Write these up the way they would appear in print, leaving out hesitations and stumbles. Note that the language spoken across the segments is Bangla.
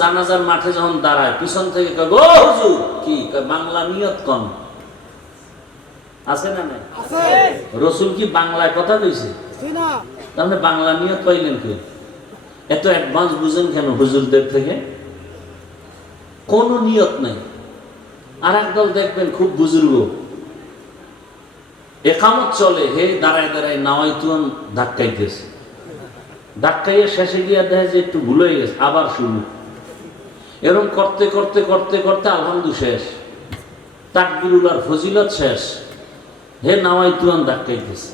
জানাজার মাঠে যখন দাঁড়ায় পিছন থেকে কয়, ও হুজুর কি কয়, বাংলা নিয়ত কম আছে না নাই? রসুল কি বাংলায় কথা কইছে? তাহলে বাংলা নিয়ত পাইলেন কি? এত অ্যাডভান্স বুঝেন কেন হুজুরদের থেকে? কোন নিয়ত নাই। আর একদল দেখবেন খুব বুজুর্গ, একামত চলে, হে দাঁড়ায় দাঁড়ায় নাওয়াইতুন ধাক্কাইতেছে, ধাক্কাইয়া শেষে গিয়া দেখে যে একটু ভুল হয়ে গেছে, আবার শুরু। এরকম করতে করতে করতে করতে আলহামদুলিল্লাহ শেষ, তাকবীরুল আর ফজিলত শেষ, হে নাওয়াইতুন ধাক্কাইতেছে।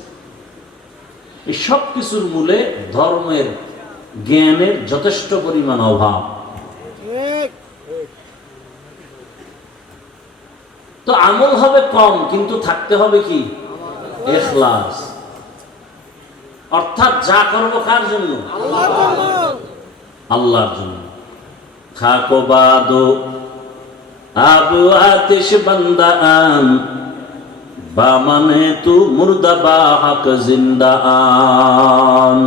এই সব কিছুর মূলে ধর্মের জ্ঞানের যথেষ্ট পরিমাণ অভাব। তো আমল হবে কম, কিন্তু থাকতে হবে কি? ইখলাস। অর্থাৎ যা করবো কার জন্য? আল্লাহর জন্য। খাকো বাদো আবু আতিশ বান্দা আন বা মানে তু মুর্দা বা হক জিন্দা আন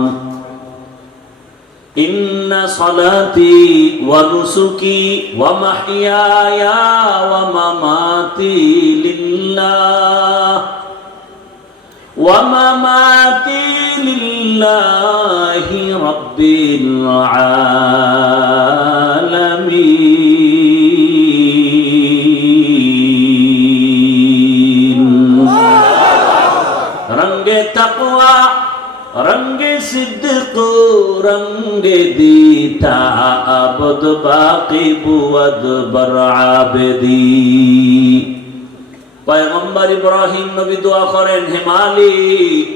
ইন্না সালাতি ওয়া নুসুকি ওয়া মাহইয়ায়া ওয়া মামাতি লিল্লাহ ওয়া মামাতি লিল্লাহি রাব্বিল আলামিন। রঙ্গে তাকওয়া রঙ্গে সিদ্দিক রঙ্গে দীতা আবদ বাকি বুয়াদ বরআবেদি। পয়গম্বর ইব্রাহিম নবী দোয়া করেন, হে মালিক,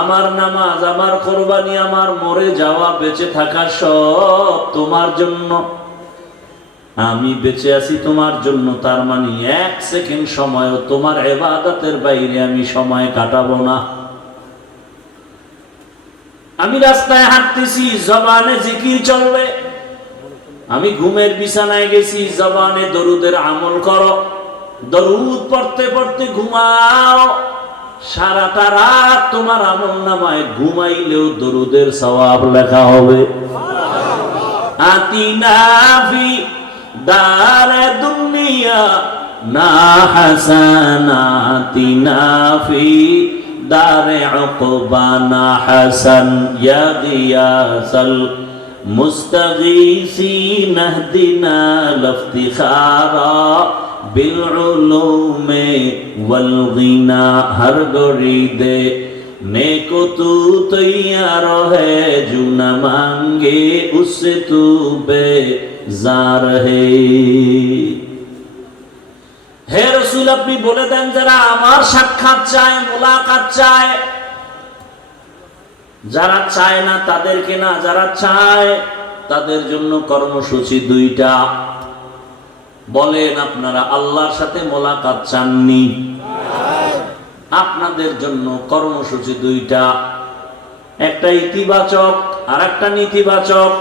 আমার নামাজ, আমার কুরবানি, আমার মরে যাওয়া, বেঁচে থাকা সব তোমার জন্য। আমি বেঁচে আছি তোমার জন্য, তার মানে এক সেকেন্ড সময়ও তোমার ইবাদতের বাইরে আমি সময় কাটাবো না। আমি রাস্তায় হাঁটতেছি, জবানে জিকির চলবে। আমি ঘুমের বিছানায় গেছি, জবানে দরুদের আমল করো। দরুদ পড়তে পড়তে ঘুমাও, সারাটা রাত তোমার আমল নামায় ঘুমাইলেও দরুদের সওয়াব লেখা হবে। আতিনা ফি দারে দুনিয়া না হাসানাতিনা ফি দারে উকবানা হাসান ইয়া গিয়াসাল মুস্তাগীসিন ইহদিনা লিফতিখারা বিল উলুমে ওয়াল গিনা। হর গরিদে নেকো তু তৈয়ার হে জু না মাঙ্গে উসসে তু বেজার হে। হে রাসূল, আপনি বলে দেন যারা আমার সাক্ষাৎ চায়, মুলাকাত চায়, যারা চায় না তাদেরকে না, যারা চায় তাদের জন্য কর্মসূচি দুইটা। বলেন আপনারা আল্লাহর সাথে মোলাকাত চাননি? আপনাদের জন্য কর্মসূচি দুইটা, একটা ইতিবাচক আর একটা নেতিবাচক।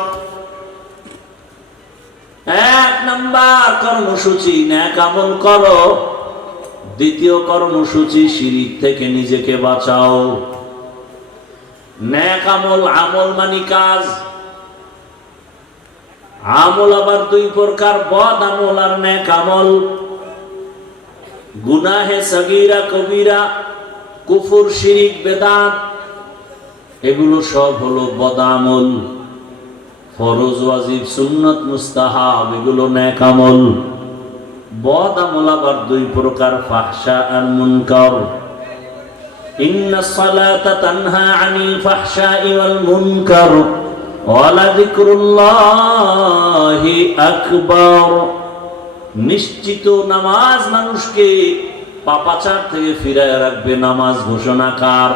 এক নাম্বার কর্মসূচি নেক আমল করো, দ্বিতীয় কর্মসূচি শিরিক থেকে নিজেকে বাঁচাও। নেক আমল, আমল মানি কাজ। আমল আবার দুই প্রকার, বদ আমল আর নেক আমল। গুনাহে সগীরা কবিরা, কুফর শিরিক বেদাত, এগুলো সব হলো বদ আমল। ফরজ ওয়াজিব সুন্নাত মুস্তাহাব এগুলো নেক আমল। বদ আমল আবার দুই প্রকার, ফাহশা আর মুনকার। ইন্নাস সালাতা তানহা আনিল ফাহশাই ওয়াল মুনকার ওয়ালা যিকরুল্লাহি আকবার। নিশ্চিত নামাজ মানুষকে পাপাচার থেকে ফিরায় রাখবে। নামাজ ঘোষণাকার।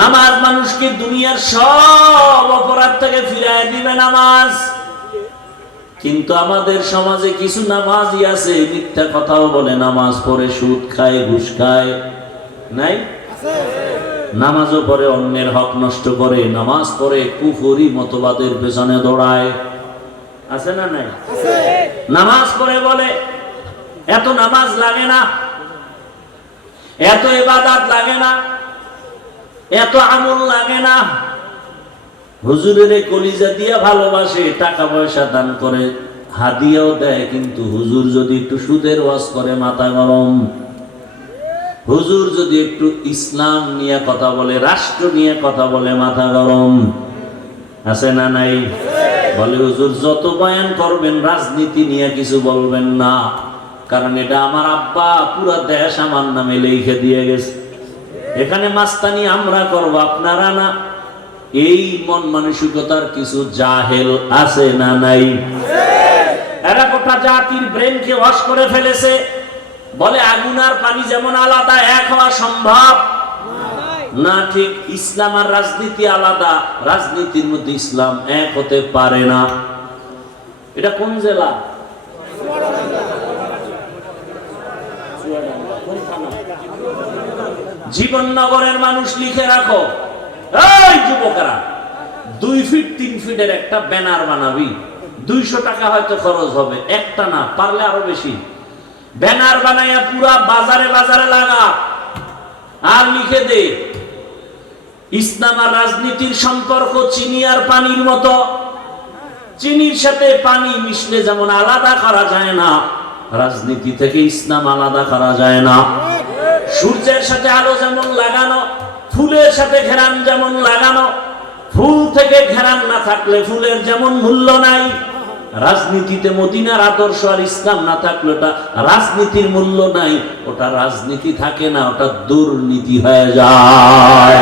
নামাজ মানুষকে দুনিয়ার সব অপরাধ থেকে ফিরায় দিবে নামাজ। কিন্তু আমাদের সমাজে কিছু নামাজি আছে, মিথ্যা কথাও বলে, নামাজ পড়ে সুদ খায়, ঘুষ খায়। নাই? নামাজও পড়ে অন্যের হক নষ্ট করে, নামাজ পড়ে কুফরি মতবাদের পেছনে দৌড়ায়। আছে না নাই? নামাজ পড়ে বলে এত নামাজ লাগে না, এত ইবাদত লাগে না, এত আমল লাগে না। হুজুরের কলিজা দিয়া ভালোবাসে, টাকা পয়সা দান করে, হাদিয়াও দেয়, কিন্তু হুজুর যদি একটু সুদের ওয়াজ করে মাথা গরম। হুজুর যদি একটু ইসলাম নিয়ে কথা বলে, রাষ্ট্র নিয়ে কথা বলে, মাথা গরম। আছে না নাই? বলে হুজুর যত বয়ান করবেন রাজনীতি নিয়ে কিছু বলবেন না, কারণ এটা আমার আব্বা পুরা দেশ আমার নামে লিখে দিয়ে গেছে, এখানে মাস্তানি আমরা করব, আপনারা না। এই মন মানসিকতার কিছু জাহেল আছে না নাই? এরা গোটা জাতির ব্রেনকে ওয়াশ করে ফেলেছে। বলে আগুন আর পানি যেমন আলাদা, এক হওয়া সম্ভব না। ঠিক ইসলাম আর রাজনীতি আলাদা, রাজনীতির মধ্যে ইসলাম এক হতে পারে না। এটা কোন জেলা? জীবননগরের মানুষ লিখে রাখো, এই যুবকেরা, 2 ফিট 3 ফিটের একটা ব্যানার বানাবি, 200 টাকা হয়তো খরচ হবে, একটা না পারলে আরো বেশি। ব্যানার বানাইয়া পুরা বাজারে বাজারে লাগা, আর লিখে দে ইসলাম আর রাজনীতির সম্পর্ক চিনি আর পানির মতো। চিনির সাথে পানি মিশলে যেমন আলাদা করা যায় না, রাজনীতি থেকে ইসলাম আলাদা করা যায় না। সূর্যের সাথে আলো যেমন লাগানো, ফুলের সাথে ঘেরান যেমন লাগানো, ফুল থেকে ঘেরান না থাকলে ফুলের যেমন মূল্য নাই, রাজনীতিতে মদিনার আদর্শ আর ইসলাম না থাকলে ওটা রাজনীতির মূল্য নাই, ওটা রাজনীতি থাকে না, ওটা দুর্নীতি হয়ে যায়।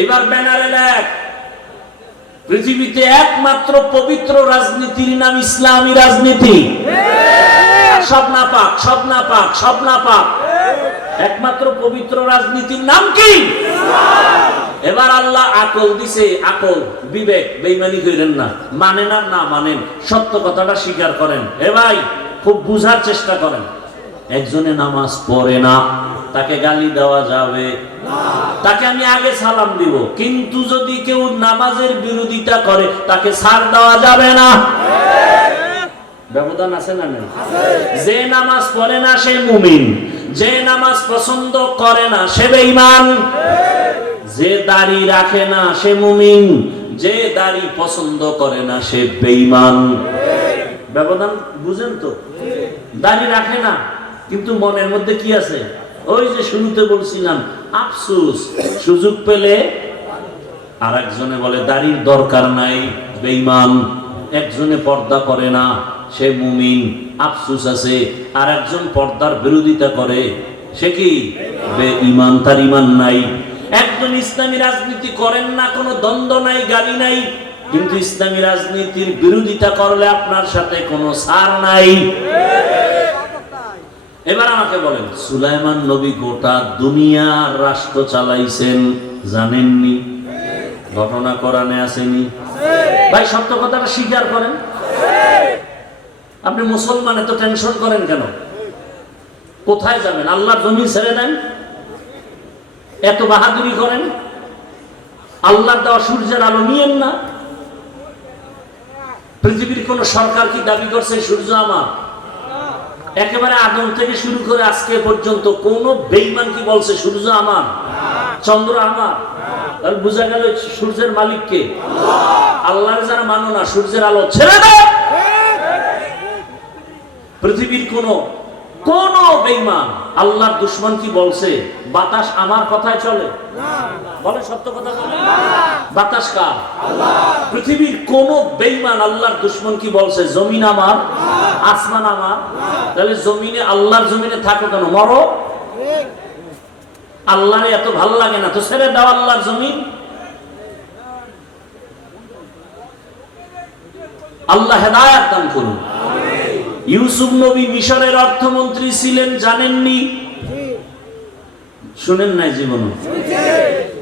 এবার ব্যানারে লেখ, পৃথিবীতে একমাত্র পবিত্র রাজনীতির নাম ইসলামী রাজনীতি। সব না পাক, সব না পাক, সব না পাক, একমাত্র পবিত্র রাজনীতির নাম কি? এবার আল্লাহ আকল দিছে, আকল বিবেক, বেঈমানি করেন না, মানেন আর না মানেন, সত্য কথাটা স্বীকার করেন। এ ভাই খুব বুঝার চেষ্টা করেন। একজনে নামাজ পড়ে না, তাকে গালি দেওয়া যাবে না, তাকে আমি আগে সালাম দিব, কিন্তু যদি কেউ নামাজের বিরোধিতা করে তাকে ছাড় দেওয়া যাবে না। ব্যবধান আছে না নেই? যে নামাজ পড়ে না সে মুমিন, যে নামাজ পছন্দ করে না সে বেঈমান, যে দাড়ি রাখে না সে মুমিন, যে দাড়ি পছন্দ করে না সে বেঈমান। ব্যবধান বুঝেন তো? দাড়ি রাখে না, কিন্তু মনের মধ্যে কি আছে? ওই যে শুরুতে বলছিলাম, আফসোস, সুযোগ পেলে আর একজনে বলে দাড়ির দরকার নাই, বেঈমান। একজনে পর্দা করে না, সে মুমিন, আফসোস আছে। আর একজন পর্দার বিরোধিতা করে, সে কি? বেঈমান, তার ঈমান নাই। একজন ইসলামী রাজনীতি করেন না, কোনো দ্বন্দ্ব নাই, গালি নাই, কিন্তু ইসলামী রাজনীতির বিরোধিতা করলে আপনার সাথে কোনো ছাড় নাই। এবার আমাকে বলেন, সুলাইমান নবী গোটা দুনিয়ার রাষ্ট্র চালাইছেন, জানেননি? ঘটনা কোরআনে আসেনি? ভাই সত্য কথাটা স্বীকার করেন। আপনি মুসলমান, এত টেনশন করেন কেন? কোথায় যাবেন? আল্লাহর জমি ছেড়ে দেন, এত বাহাদুরি করেন? আল্লাহর দেওয়া সূর্যের আলো নিয়েন না? পৃথিবীর কোন সরকার কি দাবি করছে সূর্য আমার? একেবারে আদম থেকে শুরু করে আজকে পর্যন্ত কোন বেঈমান কি বলছে সূর্য আমার, চন্দ্র আমার? তাহলে বোঝা গেল সূর্যের মালিক কে? আল্লাহর যারা মানো না, সূর্যের আলো ছেড়ে দাও। পৃথিবীর কোন বেঈমান আল্লাহর দুশমন কি বলছে বাতাস আমার কথায় চলে? বলে সত্য কথা বলে। বাতাস কার? পৃথিবীর কোন বেঈমান আল্লাহর দুশমন কি বলছে জমিন আমার, আসমান আমার? তাহলে জমিনে, আল্লাহর জমিনে থাকো কেন? মরো। আল্লাহরে এত ভালো লাগে না তো ছেড়ে দাও আল্লাহর জমিন। আল্লাহ হেদায়েত দান করুন। ইউসুফ নবী মিশরের অর্থমন্ত্রী ছিলেন, জানেননি? শুনেন নাই জীবনে?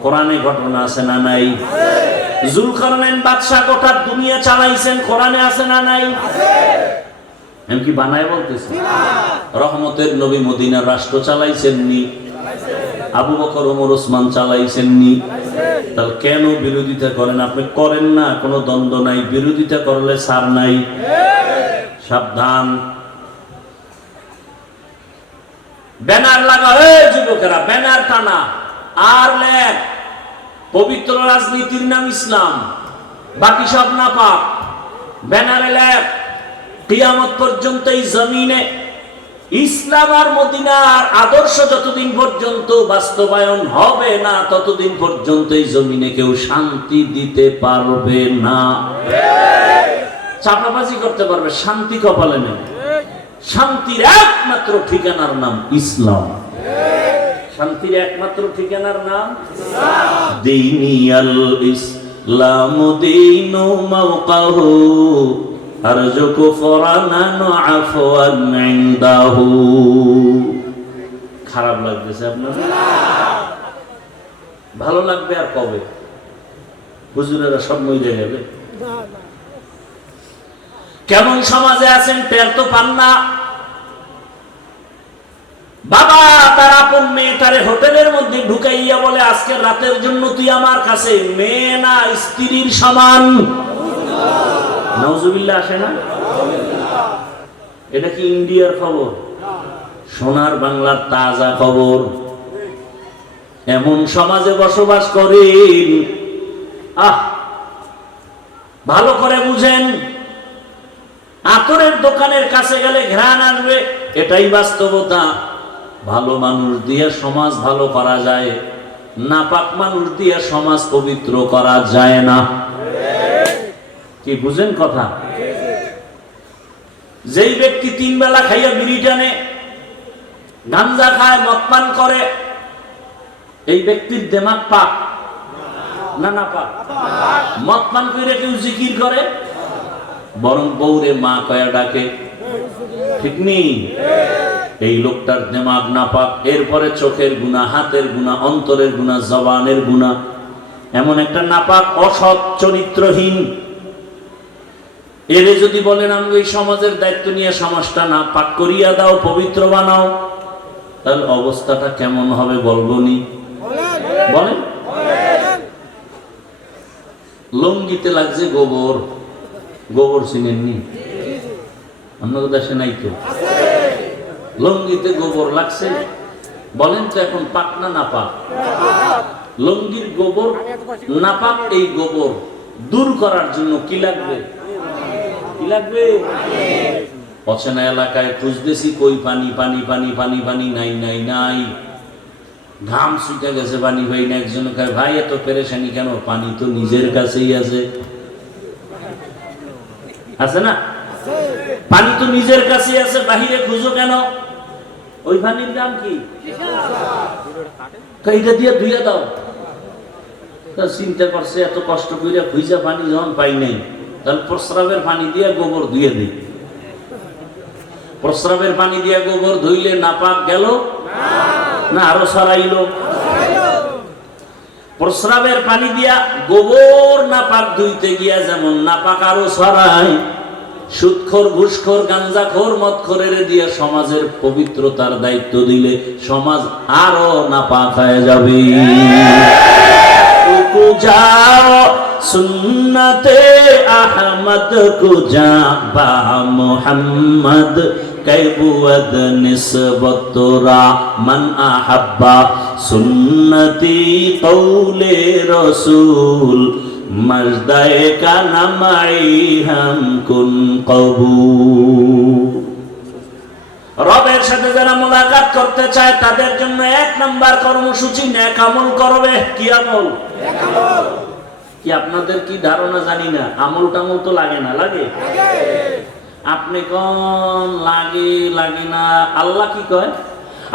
কোরআনে ঘটনা আছে না নাই? জুলকারনাইন বাদশা গোটা দুনিয়া চালাইছেন, কোরআনে আছে না নাই? আমি কি বানায় বলতেছি? রহমতের নবী মদিনার রাষ্ট্র চালাইছেননি? আবু বকর, ওমর, ওসমান চালাইছেননি? তাহলে কেন বিরোধিতা করেন? আপনি করেন না, কোনো দ্বন্দ্ব নাই, বিরোধিতা করলে ছাড় নাই। সাবধান। ব্যানার লাগা, যুবকেরা ব্যানার টানা আর লেখ পবিত্র রাজনীতির নাম ইসলাম, বাকি সব নাপাক। ব্যানারে লেখ কিয়ামত পর্যন্ত এই জমিনে ইসলাম আর মদিনার আদর্শ যতদিন পর্যন্ত বাস্তবায়ন হবে না, ততদিন পর্যন্ত এই জমিনে কেউ শান্তি দিতে পারবে না। চাপাবাজি করতে পারবে, শান্তি কপালে নেই। শান্তির একমাত্র ঠিকানার নাম ইসলাম। শান্তির একমাত্র ঠিকানার নাম দীনিয়াল ইসলাম দীনু মাওকাহু আরজুকু ফরানান আফওয়ান ইনদাহু। খারাপ লাগতেছে আপনার? ভালো লাগবে আর কবে? হুজুরেরা সব মরে যাবে। কেমন সমাজে আছেন টের তো পান না। বাবা তার আপন মেয়েটারে হোটেলের মধ্যে ঢুকাইয়া বলে আজকের রাতের জন্য তুই আমার কাছে, মেয়ে না স্ত্রীর সমান। নাউজুবিল্লাহ আসে না? এটা কি ইন্ডিয়ার খবর? সোনার বাংলার তাজা খবর। এমন সমাজে বসবাস করেন, ভালো করে বুঝেন। আতরের দোকানের কাছে গেলে ঘ্রাণ আসবে, এটাই বাস্তবতা। ভালো মানুষ দিয়ে সমাজ ভালো করা যায়, নাপাক মানুষ দিয়ে সমাজ পবিত্র করা যায় না। কি বুঝেন কথা? যেই ব্যক্তি 3 বেলা খাইয়া বিড়ি টানে, গাঞ্জা খায়, মদ পান করে, এই ব্যক্তির দিমাগ পাক না না পাক? মদ পান করে কেউ জিকির করে, বরং বউরে মা কয়া ডাকে, ঠিক নেই? এই লোকটার দিমাগ নাপাক। এরপরে চোখের গুনাহ, হাতের গুনাহ, অন্তরের গুনাহ, জবানের গুনাহ। এমন একটা নাপাক, অসৎ, চরিত্রহীন। এরে যদি বলেন আমি এই সমাজের দায়িত্ব নিয়ে সমাজটা না পাক করিয়া দাও, পবিত্র বানাও, তাহলে অবস্থাটা কেমন হবে বলবনি? বলেন। লঙ্গিতে লাগছে গোবর। গোবর চিনেননি? আপনাদের দেশে নাই তো? লঙ্গিতে গোবর লাগছে, বলেন তো এখন পাক না নাপাক? লঙ্গির গোবর নাপাক। এই গোবর দূর করার জন্য কি লাগবে? কি লাগবে? অচেনা এলাকায় খুঁজতেছি, কই পানি পানি পানি পানি পানি, নাই নাই নাই। ঘাম শুকে গেছে, পানি পাই না। একজন কয় ভাই এত পেরেশানি কেন? পানি তো নিজের কাছেই আছে। আছে না? পানি তো নিজের কাছেই আছে, বাহিরে খুঁজো কেন? ওই পানির দাম কি? এটা দিয়ে ধুইয়া দাও। চিন্তা করছে এত কষ্ট করে খুঁজা পানি যখন পাই নাই, তাহলে প্রস্রাবের পানি দিয়ে গোবর ধুয়ে দিই। প্রস্রাবের পানি দিয়ে গোবর ধুইলে নাপাক গেল না আরো ছড়াইলো? প্রস্রাবের পানি দিয়া গোবর নাপাক ধুইতে গিয়া যেমন নাপাক আরো ছড়ায়, সুদখোর, ঘুষখোর, গাঞ্জাখোর, মদখোরের দিয়ে সমাজের পবিত্রতার দায়িত্ব দিলে সমাজ আরো নাপাক হয়ে যাবে। যাও সুন্নতে আহমদ কুজা বা মুহাম্মদ কৈবুদ নিসবতরা মান আহাব্বা সুন্নতি কৌলে রসুল মজদায়ে কা নামাই হাম কুন কবুল। রবের সাথে যারা মুলাকাত করতে চায় তাদের জন্য 1 নাম্বার কর্মসূচি নেক আমল করবে। কি আমল? কি আপনাদের কি ধারণা জানি না, আমল টামল তো লাগে না? লাগে। আপনি কোন লাগে লাগে না? আল্লাহ কি কয়?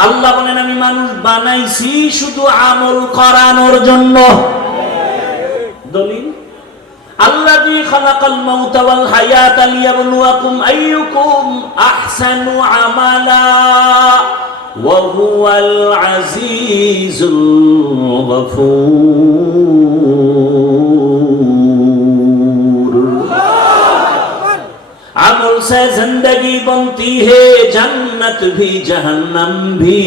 আল্লাহ বলেন আমি মানুষ বানাইছি শুধু আমল করানোর জন্য। দলিল আল্লাযী খালাকাল মাউতা ওয়াল হায়াতা লিয়াবলুয়াকুম আইয়ুকুম আহসানু আমালা ওয়া হুয়াল আজিজুল গফুর। अमल से जिंदगी बनती है, जन्नत भी जहन्नम भी।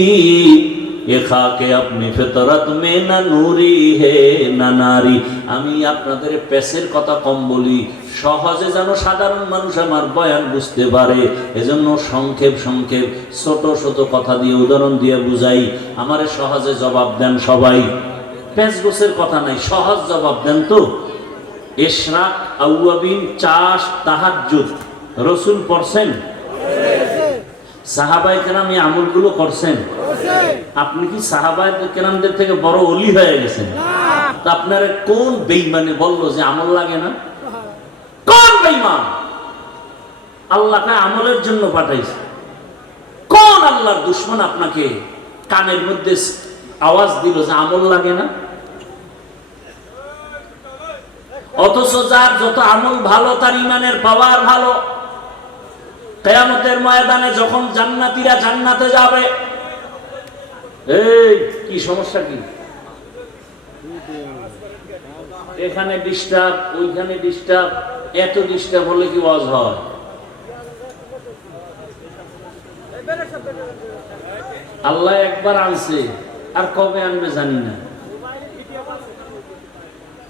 ये खाके अपनी फितरत में न नूरी है न नारी। আমি আপনাদের পেশের কথা কম বলি, সহজে যেন সাধারণ মানুষ আমার বয়ান বুঝতে পারে, এজন্য সংক্ষেপ সংক্ষেপ ছোট ছোট কথা দিয়ে উদাহরণ দিয়ে বুঝাই। আমারে সহজে জবাব দেন সবাই। পেঁচগোছের কথা নাই, সহজ জবাব দেন তো। ইশরাক, আউয়াবিন, চাষ, তাহাজ্জুদ রাসূল পড়ছেন? সাহাবায়ে কেরাম এই আমলগুলো করছেন? আপনি কি সাহাবায়ে কেরামদের থেকে বড় ওলি হয়ে গেছেন? তা আপনারা কোন বেঈমানে বললো যে আমল লাগে না? কোন বেঈমান? আল্লাহকে আমলের জন্য পাঠাইছে। কোন আল্লাহর দুশমন আপনাকে কানের মধ্যে আওয়াজ দিল যে আমল লাগে না? অথচ যার যত আমল ভালো তার ইমানের পাওয়ার ভালো। কিয়ামতের ময়দানে যখন জান্নাতীরা জান্নাতে যাবে, এই কি সমস্যা কি? এখানে ডিস্টার্ব, ওইখানে ডিস্টার্ব, এত ডিস্টার্ব হলে কি ওয়াজ হয়? আল্লাহ একবার আনছে, আর কবে আনবে জানি না।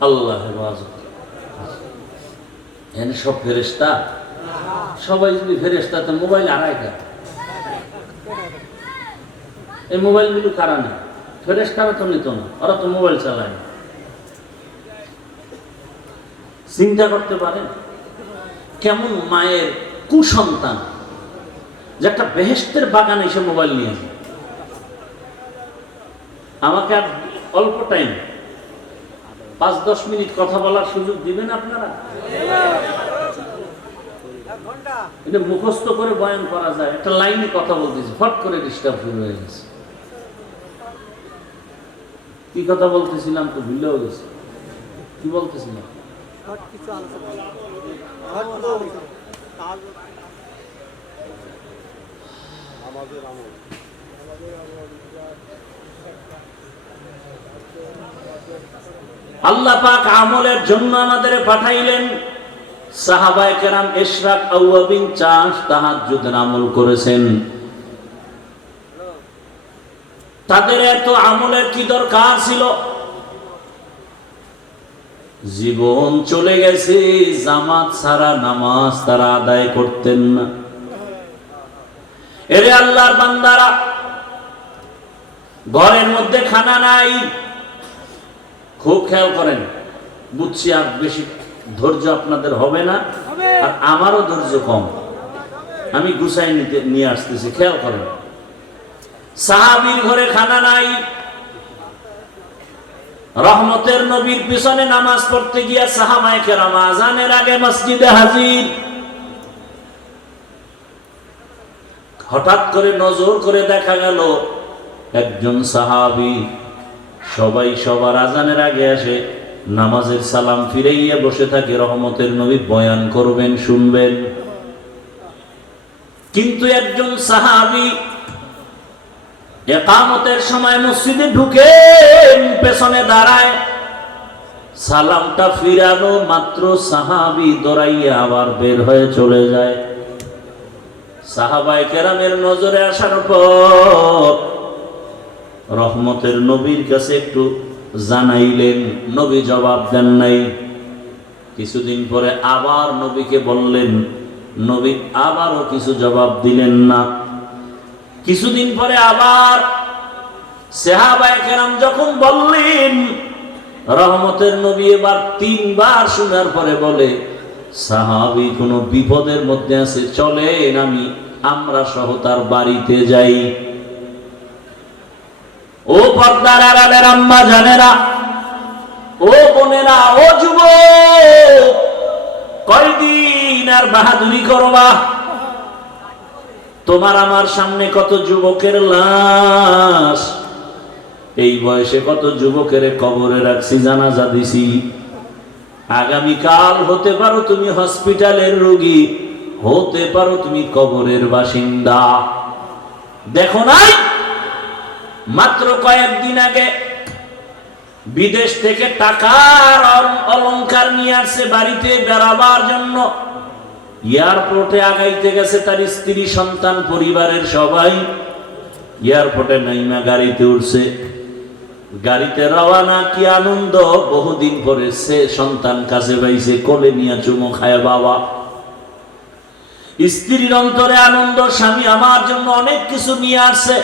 আল্লাহ হেফাজত। এখানে সব ফেরেশতা, সবাই যদি ফেরেশতা তো মোবাইল আড়াই কার? এই মোবাইল গুলো কারা না? ফেরেশতারা তো নিত না, ওরা তো মোবাইল চালায় না। চিন্তা করতে পারেন কেমন মায়ের কুসন্তান যে একটা বেহেশতের বাগানে এসে মোবাইল নিয়ে আসে। আমাকে আর অল্প টাইম 5-10 মিনিট কথা বলার সুযোগ দিবেন আপনারা? এটা মুখস্থ করে বয়ান করা যায়। একটা লাইনে কথা বলতেছি, ফট করে ডিস্টার্ব শুরু হয়ে গেছে। কি কথা বলতেছিলাম তো ভুলেও গেছে। কি বলতেছিলাম? আল্লাহ পাক আমলের জন্য আমাদের পাঠাইলেন। সাহাবায়ে কেরাম ইশরাক, আউয়াবিন, চাষ, তাহাজ্জুদের আমল করেছেন। তাদের এত আমলের কি দরকার ছিল? জীবন চলে গেছে, জামাত ছাড়া নামাজ তারা আদায় করতেন না। এরে আল্লাহর বান্দারা, ঘরের মধ্যে খানা নাই। খুব খেয়াল করেন, বুঝছি আর বেশি ধৈর্য আপনাদের হবে না, আর আমারও ধৈর্য কম। আমি গুছাই নিয়ে আসতেছি, খেয়াল করেন। সাহাবীর ঘরে খানা নাই। রহমতের নবীর পিছনে নামাজ পড়তে গিয়া সাহাবায়ে কেরাম আযানের আগে মসজিদে হাজির। হঠাৎ করে নজর করে দেখা গেল একজন সাহাবী সবাই সবার আযানের আগে আসে, নামাজের সালাম ফিরাইয়া বসে থাকে। রহমতের নবী বয়ান করবেন, শুনবেন। কিন্তু একজন সাহাবী ইকামতের সময় মসজিদে ঢুকে পেছনে দাঁড়ায়। সালামটা ফিরানো মাত্র সাহাবী দৌড়াইয়া আবার বের হয়ে চলে যায়। সাহাবায়ে কেরামের নজরে আসার পর রহমতের নবীর কাছে একটু জানাইলেন, নবী জবাব দেন নাই। কিছুদিন পরে আবার নবীকে বললেন, নবী আবারও কিছু জবাব দিলেন না। কিছুদিন পরে আবার সাহাবায়ে কেরাম যখন বললেন, রহমতের নবী এবার 3 বার শোনার পরে বলে, সাহাবী কোনো বিপদের মধ্যে আছে, চলেন আমরা সহ তার বাড়িতে যাই। ও পর্দার আড়ালের আম্মা জানেরা, ও বোনেরা, ও যুবক, কয়দিন আর বাহাদুরি করবা? তোমার আমার সামনে কত যুবকের লাশ, এই বয়সে কত যুবকের কবরে রাখছি, জানাজা দিছি। আগামীকাল হতে পারো তুমি হসপিটালের রোগী, হতে পারো তুমি কবরের বাসিন্দা। দেখো নাই মাত্র কয়েকদিন আগে বিদেশ থেকে টাকার অলংকার নিয়ে আসছে বাড়িতে বেড়াবার জন্য। এয়ারপোর্টে আগাইতে গেছে তার স্ত্রী, সন্তান, পরিবারের সবাই। এয়ারপোর্টে নাইমা গাড়িতে উঠছে, গাড়িতে রওয়ানা। কি আনন্দ! বহুদিন পরে সে সন্তান কাছে পাইছে, কোলে নিয়ে চুমো খায় বাবা। স্ত্রীর অন্তরে আনন্দ, স্বামী আমার জন্য অনেক কিছু নিয়ে আসছে।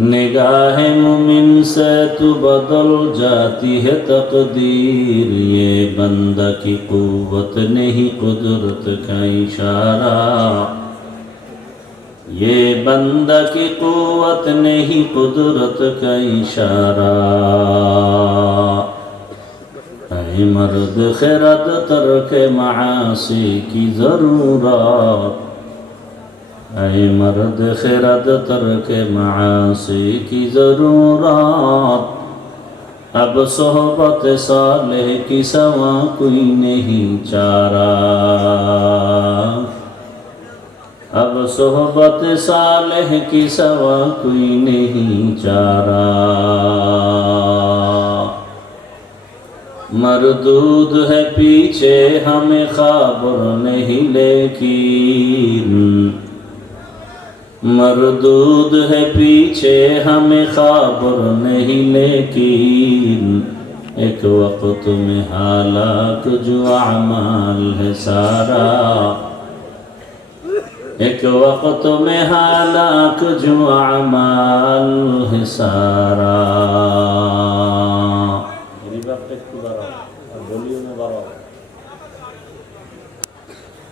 निगाह मुमिन से तू बदल जाती है तकदीर, ये बंदा की कुव्वत नहीं कुदरत का इशारा, ये बंदा की कुव्वत नहीं कुदरत का इशारा। ऐ मर्द खिरद तर्क मासी की जरूरत, ऐ मर्द खिरद तर्क मासी की जरूरत, अब सोहबत सालेह की सवा कोई नहीं चारा, अब सोहबत सालेह की सवा कोई नहीं चारा। मरदूद है पीछे हमें खबर नहीं लेकिन, मरदूद है पीछे हमें खबर नहीं लेकिन, एक वक्त में हालाक जो अमाल है सारा, एक वक्त में हालाक जो अमाल है सारा।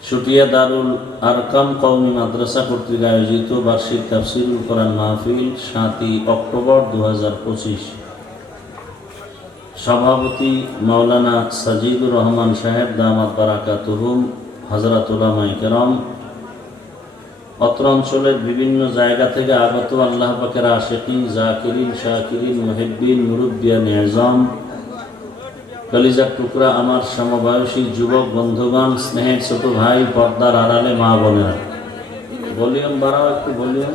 শুটিয়া দারুল আরকাম কওমি মাদ্রাসা কর্তৃক আয়োজিত বার্ষিক তাফসীরুল কোরআন মাহফিল ৭ই অক্টোবর ২০২৫। সভাপতি মাওলানা সাজিদুর রহমান সাহেব দামাত বারাকাতুহুম, হযরত উলামায়ে কেরাম, অত্র অঞ্চলের বিভিন্ন জায়গা থেকে আগত আল্লাহ পাকের আশিকিন, জাকিরিন, শাকিরিন, মুহিব্বিন, মুরব্বিয়ান ইযাম, কলিজার টুকরা আমার সমবয়সী যুবক বন্ধুগণ, স্নেহের ছোট ভাই, পর্দার আড়ালে মা বোনেরা, ভলিউম বাড়াও একটু, ভলিউম।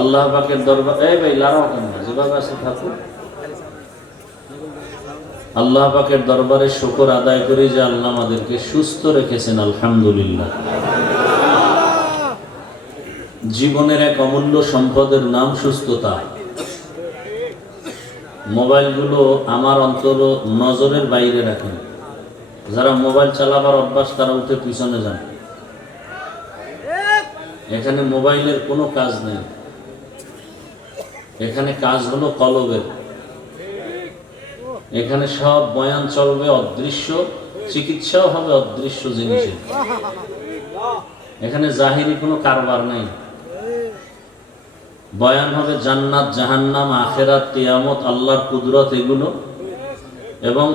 আল্লাহ পাকের দরবার, এই ভাই লাড়াও কেন, যেভাবে আছে থাকুন। আল্লাহ পাকের দরবারে শুকর আদায় করি যে আল্লাহ আমাদেরকে সুস্থ রেখেছেন, আলহামদুলিল্লাহ। জীবনের এক অমূল্য সম্পদের নাম সুস্থতা। মোবাইলগুলো আমার অন্তর নজরের বাইরে রাখেন। যারা মোবাইল চালাবার অভ্যাস তারা উঠে পিছনে যান। এখানে মোবাইলের কোনো কাজ নেই, এখানে কাজ হলো কলবের। এখানে সব বয়ান চলবে অদৃশ্য, চিকিৎসাও হবে অদৃশ্য জিনিসের। এখানে জাহিরি কোনো কারবার নেই। বয়ান হবে জান্নাত, জাহান্নাম, আখেরাত, কিয়ামত, আল্লাহর কুদরত, এগুলো, এবং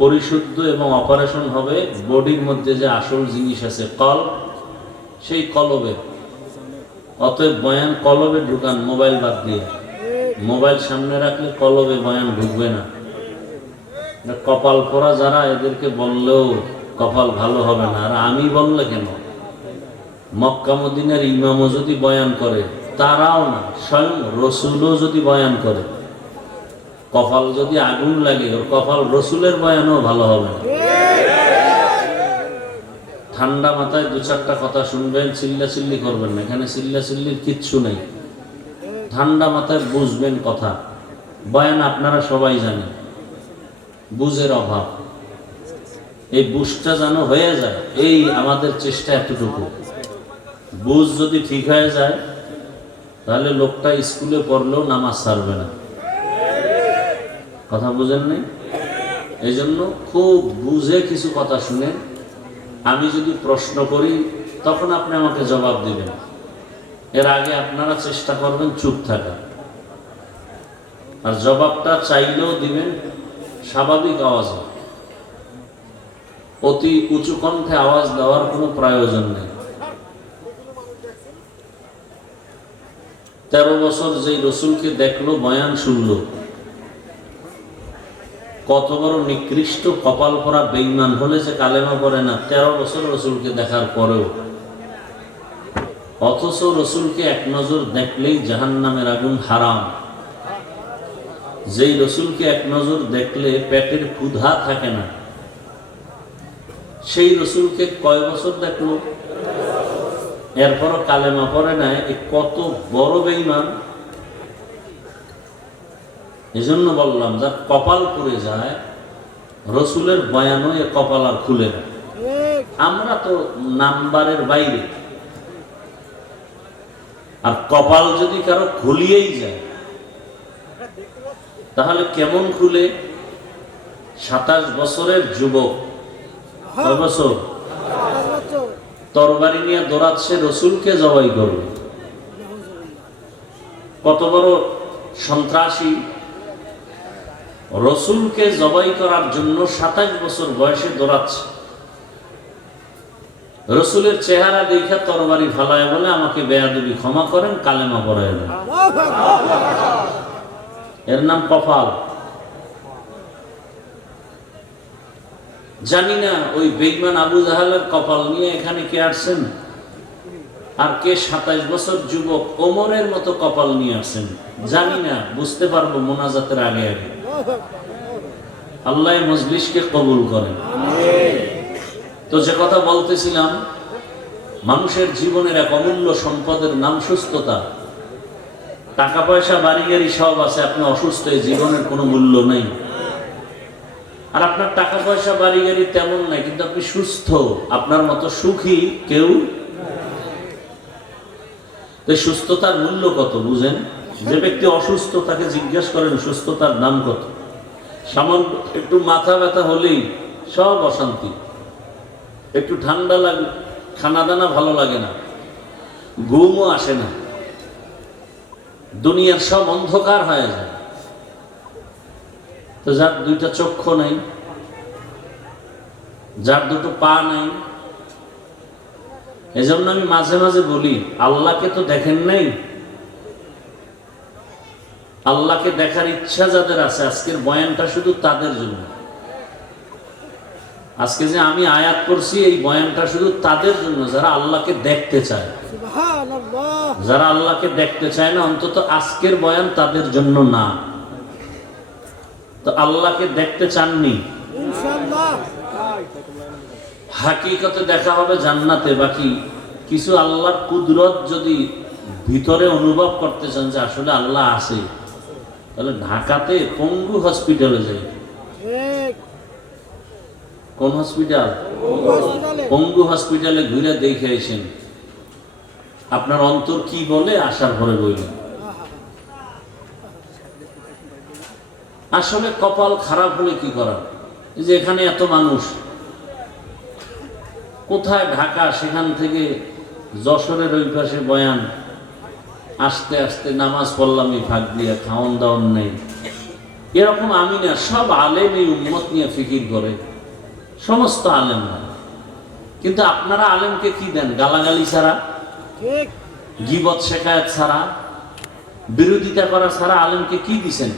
পরিশুদ্ধ এবং অপারেশন হবে বডির মধ্যে যে আসল জিনিস আছে কলব, সেই কলবে। অতএব বয়ান কলবে ঢুকান, মোবাইল বাদ দিয়ে। মোবাইল সামনে রাখলে কলবে বয়ান ঢুকবে না। কপাল পোড়া যারা, এদেরকে বললেও কপাল ভালো হবে না। আর আমি বললে কেন, মক্কা মদিনার ইমামও যদি বয়ান করে, তারাও না, স্বয়ং রসুলও যদি বয়ান করে, কপাল যদি আগুন লাগে, ওর কপাল রসুলের বয়ানও ভালো হবে না। ঠান্ডা মাথায় দু চারটা কথা শুনবেন, চিল্লাচিল্লি করবেন না। এখানে চিল্লাচিল্লির কিচ্ছু নেই। ঠান্ডা মাথায় বুঝবেন কথা। বয়ান আপনারা সবাই জানেন, বুঝের অভাব। এই বুঝটা যেন হয়ে যায়, এই আমাদের চেষ্টা এতটুকু। বুঝ যদি ঠিক হয়ে যায়, তাহলে লোকটা স্কুলে পড়লেও নামাজ ছাড়বে না। কথা বুঝেন নাই? এই জন্য খুব বুঝে কিছু কথা শুনে, আমি যদি প্রশ্ন করি তখন আপনি আমাকে জবাব দিবেন। এর আগে আপনারা চেষ্টা করবেন চুপ থাকা, আর জবাবটা চাইলেও দিবেন স্বাভাবিক আওয়াজে। অতি উঁচু কণ্ঠে আওয়াজ দেওয়ার কোনো প্রয়োজন নেই। 13 বছর যেই রসুলকে দেখলো, বয়ান শুনলো, কত বড় নিকৃষ্ট কপাল পরা বেঈমান হলে যে কালেমা পড়ে না 13 বছর রসুলকে দেখার পরেও। অথচ রসুলকে এক নজর দেখলেই জাহান্নামের আগুন হারাম। যেই রসুলকে এক নজর দেখলে পেটের ক্ষুধা থাকে না, সেই রসুলকে কয় বছর দেখলো, এরপরও কালেমা পড়ে না, কত বড় বেঈমান। এজন্য বললাম, যার কপাল পুড়ে যায়, রসুলের বয়ানও এ কপাল আর খুলে না। আমরা তো নাম্বারের বাইরে। আর কপাল যদি কারো খুলিয়েই যায় তাহলে কেমন খুলে? 27 বছরের যুবক, কয় বছর? তরবারি নিয়ে দৌড়াচ্ছে, রসুলকে জবাই করবে। কত বড় সন্ত্রাসী! রসুলকে জবাই করার জন্য 27 বছর বয়সে দৌড়াচ্ছে। রসুলের চেহারা দেখে তরবারি ফালায় বলে, আমাকে বেয়াদবি ক্ষমা করেন, কালেমা পড়ায় দেন। এর নাম কপাল। জানি না ওই বেঈমান আবু জাহালের কপাল নিয়ে এখানে কে আসছেন, আর কে 27 বছর যুবক ওমরের মতো কপাল নিয়ে আসছেন জানি না, বুঝতে পারবো মোনাজাতের আগে আগে। আল্লাহ মজলিসকে কবুল করেন। তো যে কথা বলতেছিলাম, মানুষের জীবনের এক অমূল্য সম্পদের নাম সুস্থতা। টাকা পয়সা বাড়ি গাড়ি সব আছে, আপনি অসুস্থ, জীবনের কোনো মূল্য নেই। আর আপনার টাকা পয়সা বাড়ি গাড়ি তেমন নাই, কিন্তু আপনি সুস্থ, আপনার মতো সুখী কেউ। সুস্থতার মূল্য কত বুঝেন? যে ব্যক্তি অসুস্থ তাকে জিজ্ঞেস করেন সুস্থতার দাম কত। সামান্য একটু মাথা ব্যথা হলেই সব অশান্তি, একটু ঠান্ডা লাগে, খানা দানা ভালো লাগে না, ঘুমও আসে না, দুনিয়ার সব অন্ধকার হয়ে যায়। তো যার দুইটা চক্ষু নাই, যার দুটো পা নাই, এজন্য আমি মাঝে মাঝে বলি, আল্লাহকে তো দেখেন নাই। আল্লাহকে দেখার ইচ্ছা যাদের আছে, আজকের বয়ানটা শুধু তাদের জন্য। আজকে যে আমি আয়াত করছি, এই বয়ানটা শুধু তাদের জন্য যারা আল্লাহকে দেখতে চায়। যারা আল্লাহকে দেখতে চায় না, অন্তত আজকের বয়ান তাদের জন্য না। তো আল্লাহকে দেখতে চাননি, হাকিকতে দেখা হবে জান্নাতে। বাকি কিছু আল্লাহর কুদরত যদি ভিতরে অনুভব করতে চান যে আসলে আল্লাহ আছে, তাহলে ঢাকাতে পঙ্গু হসপিটালে যাই। কোন হসপিটাল? পঙ্গু হসপিটালে ঘুরে দেখে এসেন, আপনার অন্তর কি বলে আসার পরে বললেন। আসলে কপাল খারাপ হলে কি করার? যে এখানে এত মানুষ, কোথায় ঢাকা, সেখান থেকে যশোরের ওই পাশে বয়ান, আস্তে আস্তে নামাজ পড়লাম এই ফাঁক দিয়ে, খাওয়ান দাওয়ান নেই। এরকম আমি না, সব আলেম এই উম্মত নিয়ে ফিকির করে, সমস্ত আলেম না। কিন্তু আপনারা আলেমকে কি দেন? গালাগালি ছাড়া, গীবত শেখায়ত ছাড়া, বিরোধিতা করা ছাড়া আলেমকে কি দিছেন?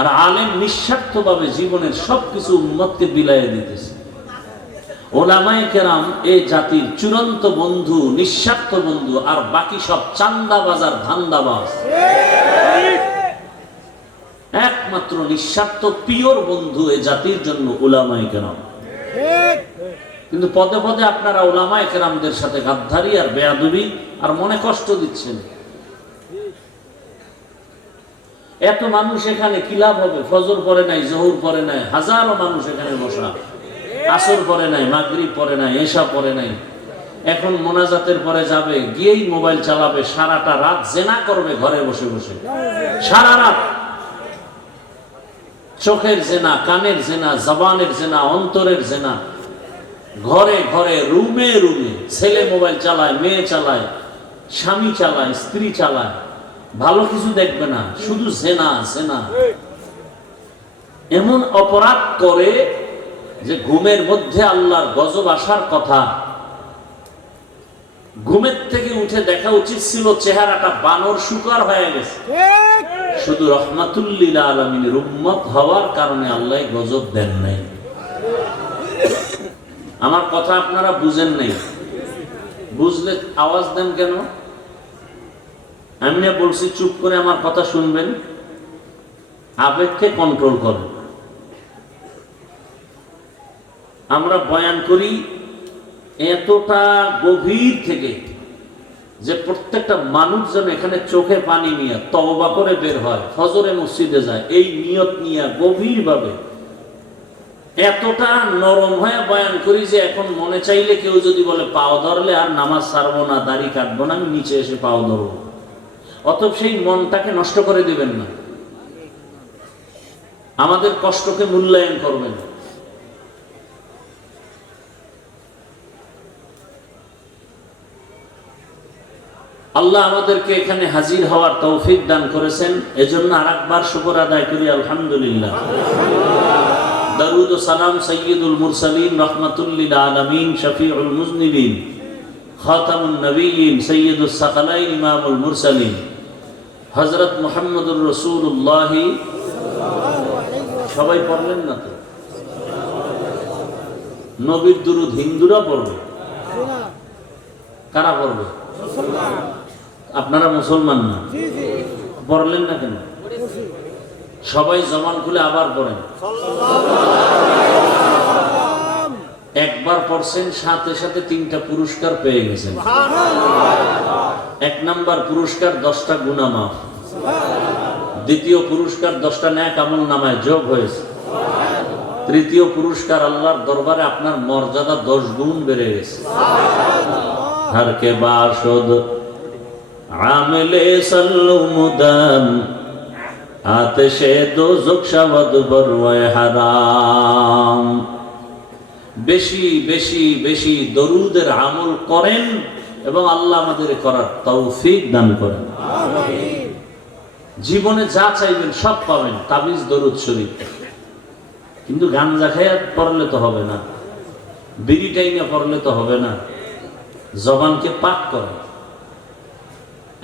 আর আলেম নিঃস্বার্থভাবে জীবনের সবকিছু উম্মতকে বিলাইয়া দিতেছে। ওলামায়ে কেরাম এই জাতির চূড়ান্ত বন্ধু, নিঃস্বার্থ বন্ধু, আর বাকি সব চান্দাবাজ আর ধান্দাবাজ। একমাত্র নিঃস্বার্থ পিওর বন্ধু এই জাতির জন্য ওলামায়ে কেরাম। কিন্তু পদে পদে আপনারা ওলামায়ে কেরামদের সাথে গাদ্দারি আর বেয়াদবি আর মনে কষ্ট দিচ্ছেন। এত মানুষ এখানে কি লাভ হবে? ফজর পরে নাই, জোহর পরে নাই, হাজারো মানুষ এখানে বসা, আসর পরে নাই, মাগরিব পরে নাই, এশা পরে নাই। এখন মোনাজাতের পরে যাবে, গিয়েই মোবাইল চালাবে, সারাটা রাত জেনা করবে ঘরে বসে বসে, সারা রাত। চোখের জেনা, কানের জেনা, জবানের জেনা, অন্তরের জেনা, ঘরে ঘরে, রুমে রুমে। ছেলে মোবাইল চালায়, মেয়ে চালায়, স্বামী চালায়, স্ত্রী চালায়, ভালো কিছু দেখবে না, শুধু জেনা জেনা। এমন অপরাধ করে যে ঘুমের মধ্যে আল্লাহর গজব আসার কথা। ঘুমের থেকে উঠে দেখা উচিত ছিল চেহারাটা বানর শুকর হয়ে গেছে। শুধু রহমাতুল লিল আলামিনের উম্মত হওয়ার কারণে আল্লাহ গজব দেন নাই। আমার কথা আপনারা বুঝেন নাই, বুঝলে আওয়াজ দেন কেন? আমি না বলছি চুপ করে আমার কথা শুনবেন, আবেগকে কন্ট্রোল করেন। আমরা বয়ান করি এতটা গভীর থেকে যে প্রত্যেকটা মানুষ যেন এখানে চোখে পানি নিয়ে তওবা করে বের হয়, ফজরে মসজিদে যায়, এই নিয়ত নিয়ে গভীরভাবে এতটা নরম হয়ে বয়ান করি যে এখন মনে চাইলে কেউ যদি বলে পাও ধরলে আর নামাজ ছাড়বো না, দাড়ি কাটবো না, আমি নিচে এসে পাও ধরবো। অতএব সেই মনটাকে নষ্ট করে দিবেন না, আমাদের কষ্টকে মূল্যায়ন করবেন। আল্লাহ আমাদেরকে এখানে হাজির হওয়ার তৌফিক দান করেছেন, এজন্য আরেকবার শুকর আদায় করি আলহামদুলিল্লাহ। দরুদ ও সালাম সাইয়্যিদুল মুরসালিন রাহমাতুল লিল আলামিন শফিউল মুজনিবিন খাতামুন নবিয়্যিন সাইয়্যিদুস সাকালাইন ইমামুল মুরসালিন হযরত মুহাম্মদুর রাসূলুল্লাহ। সবাই পড়লেন না তো? নবীর দুরূদ হিন্দুরা পড়বে, কারা পড়বে? আপনারা মুসলমান না, পড়লেন না কেন? সবাই জবান খুলে আবার পড়েন। একবার পড়ছেন, সাথে সাথে 3টা পুরস্কার পেয়ে গেছেন। 1 নাম্বার পুরস্কার 10টা গুনাহ মাফ, দ্বিতীয় পুরস্কার 10টা নেক আমল নামায় যোগ হয়েছে, তৃতীয় পুরস্কার আল্লাহর দরবারে আপনার মর্যাদা 10 গুণ বেড়ে গেছে। हर के बाशुद आमिले सल्लु मुदम आतिशे दोज़ख शवद बरवे हराम। বেশি বেশি বেশি দরুদের আমল করেন এবং আল্লাহ আমাদের করার তৌফিক দান করেন। আমিন। জীবনে যা চাইবেন সব পাবেন, তাবিজ দরুদ শরীফ। কিন্তু গাঞ্জা খাইয়া পড়লে তো হবে না, বিড়ি টাইমে পড়লে তো হবে না। জবানকে পাক করে।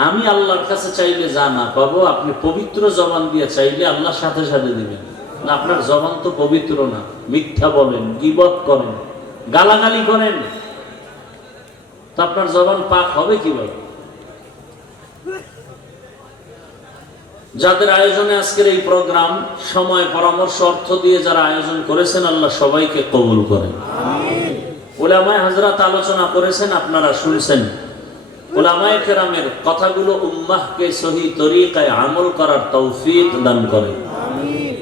আমি আল্লাহর কাছে চাইলে যা না পাবো, আপনি পবিত্র জবান দিয়ে চাইলে আল্লাহ সাথে সাথে দিবেন। না, আপনার জবান তো পবিত্র না, মিথ্যা বলেন, গীবত করেন, গালাগালি করেন, তো আপনার জবান পাক হবে কিভাবে? যাদের আয়োজনে আজকের এই প্রোগ্রাম, সময় পরামর্শ অর্থ দিয়ে যারা আয়োজন করেছেন, আল্লাহ সবাইকে কবুল করেন। আমিন। উলামায়ে হযরত আলোচনা করেছেন, আপনারা শুনছেন। উলামায়ে কেরামের কথাগুলো উম্মাহকে সহি তরিকায় আমল করার তৌফিক দান করেন। আমিন।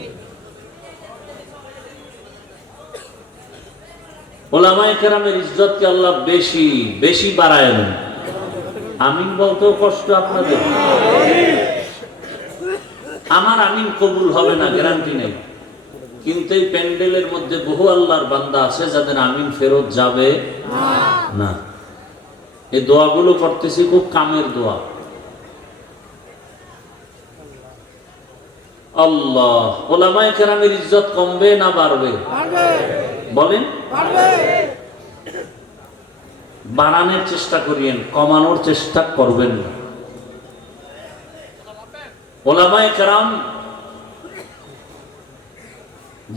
উলামায়ে কেরামের ইজ্জতকে আল্লাহ বেশি বেশি বাড়ায় দেন। আমিন বলতেও কষ্ট আপনাদের। আমার আমিন কবুল হবে না গ্যারান্টি নেই, কিন্তু এই প্যান্ডেলের মধ্যে বহু আল্লাহর বান্দা আছে যাদের আমিন ফেরত যাবে না। এই দোয়াগুলো করতেছি খুব কামের দোয়া। আল্লাহ, উলামায়ে কেরামের ইজ্জত কমবে না বাড়বে? বলেন। বাড়ানোর চেষ্টা করিয়েন, কমানোর চেষ্টা করবেন না। উলামায়ে কেরাম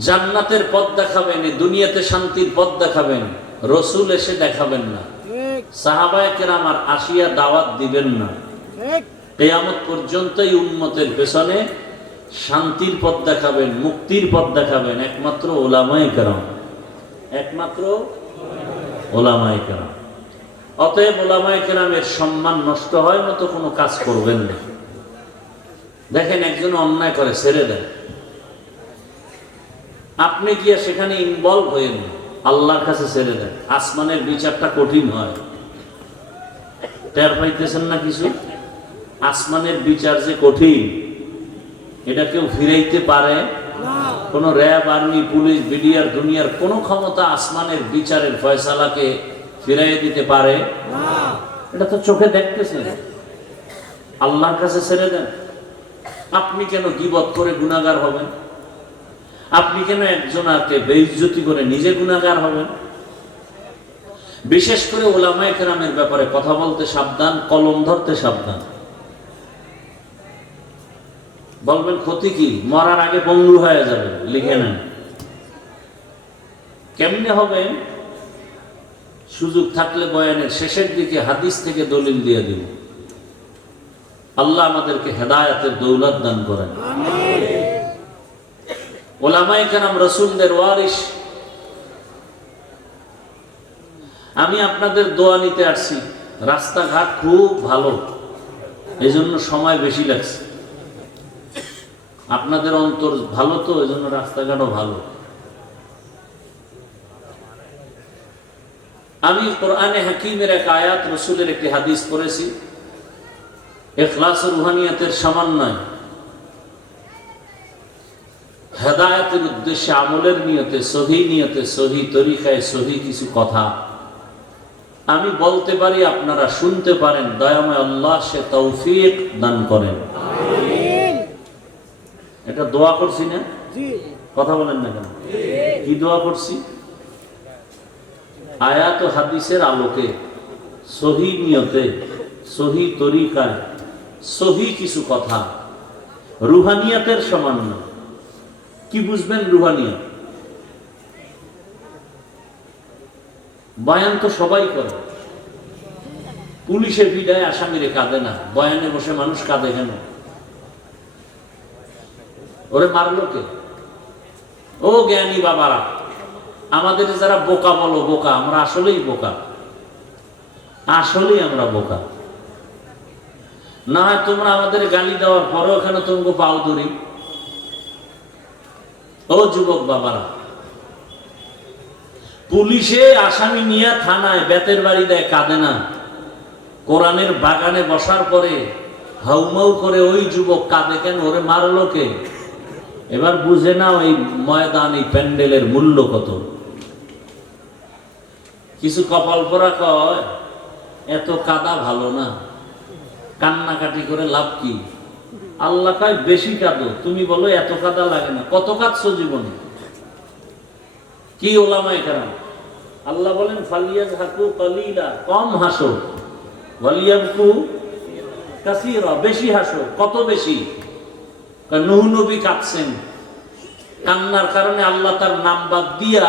জান্নাতের পথ দেখাবেন, দুনিয়াতে শান্তির পথ দেখাবেন, রসুল এসে দেখাবেন না। সাহাবায়ে কেরাম আর আসিয়া দাওয়াত দিবেন না। কিয়ামত পর্যন্ত এই উম্মতের পেছনে শান্তির পথ দেখাবেন, মুক্তির পথ দেখাবেন একমাত্র উলামায়ে কেরাম, একমাত্র উলামায়ে কেরাম। অতএব উলামায়ে কেরামের সম্মান নষ্ট হয় মতো কোনো কাজ করবেন না। দেখেন, একজন অন্যায় করে, ছেড়ে দেন, আপনি গিয়ে সেখানে ইনভলভ হয়েন, আল্লাহর কাছে ছেড়ে দেন। আসমানের বিচারটা কঠিন হয়, টের পাইতেছেন না কিছু? আসমানের বিচার যে কঠিন, এটা কেউ ফিরাইতে পারে? কোন র্যাব, আর্মি, পুলিশ, বিডিআর, দুনিয়ার কোন ক্ষমতা আসমানের বিচারের ফয়সালাকে ফিরাইয়ে দিতে পারে? এটা তো চোখে দেখতেছেন। আল্লাহর কাছে ছেড়ে দেন। আপনি কেন গীবত করে গুনাহগার হবেন? আপনি কেন একজনকে বেইজ্জতি করে নিজে গুনাহগার হবেন? বিশেষ করে উলামায়ে কেরামের ব্যাপারে কথা বলতে সাবধান, কলম ধরতে সাবধান। বলবেন ক্ষতি কি? মরার আগে বন্ধু হয়ে যাবে, লিখে নেন। কেমনে হবে? সুযোগ থাকলে বয়ানের শেষের দিকে হাদিস থেকে দলিল দিয়ে দিব। আল্লাহ আমাদেরকে হেদায়েতের দৌলত দান করেন। আমিন। উলামায়ে কেরাম রাসূলদের ওয়ারিস। আমি আপনাদের দোয়া নিতে আসছি। রাস্তাঘাট খুব ভালো, এজন্য সময় বেশি লাগছে। আপনাদের অন্তর ভালো তো, এজন্য রাস্তাঘাটও ভালো। আমি কোরআনে হাকিমের এক আয়াত, রসুলের একটি হাদিস পড়েছি, ইখলাস ও রুহানিয়াতের সমন্বয়, হেদায়েতের উদ্দেশ্যে, আমলের নিয়তে, সহি নিয়তে, সহি তরিকায়, সহি কিছু কথা আমি বলতে পারি, আপনারা শুনতে পারেন। দয়াময় আল্লাহ সে তৌফিক দান করেন। এটা দোয়া করছি না? কথা বলেন না কেন? কি দোয়া করছি? আয়াত ও হাদিসের আলোকে, সহি নিয়তে, সহি তরিকায়, সহি কিছু কথা, রুহানিয়াতের সমন্বয়। কি বুঝবেন রুহানিয়াত? বয়ান তো সবাই করে, পুলিশে বিদায় আসামিরে কাঁদে না, বয়ানে বসে মানুষ কাঁদে কেন? ওরে মারলো কে? ও জ্ঞানী বাবারা, আমাদের যারা বোকা বলো বোকা, আমরা আসলেই বোকা, আসলেই আমরা বোকা। না হয় তোমরা আমাদের গালি দেওয়ার পরেও এখানে তোমাকে পাও ধরি। ও যুবক বাবারা, পুলিশে আসামি নিয়ে থানায় বেতের বাড়ি দেয়, কাঁদে না। কোরআনের বাগানে বসার পরে হাউমাউ করে ওই যুবক কাঁদে কেন? ওরে মারলো কে? এবার বুঝে না ওই ময়দান, এই প্যান্ডেলের মূল্য কত। কিছু কপাল পরা কয় এত কাদা ভালো না, কান্নাকাটি করে লাভ কি? আল্লাহ কয় বেশি কাঁদো। তুমি বলো এত কাদা লাগে না। কত কাঁদছো জীবনে? কি ওলামায়ে কেরাম? আল্লাহ বলেন ফালিয়াযহাকু কালিলা, কম হাসো, ওয়ালিয়াবকু কাসীরা, বেশি হাসো। কত বেশি? নূহ নবী কাঁদছেন, কান্নার কারণে আল্লাহ তার নাম বাদ দিয়া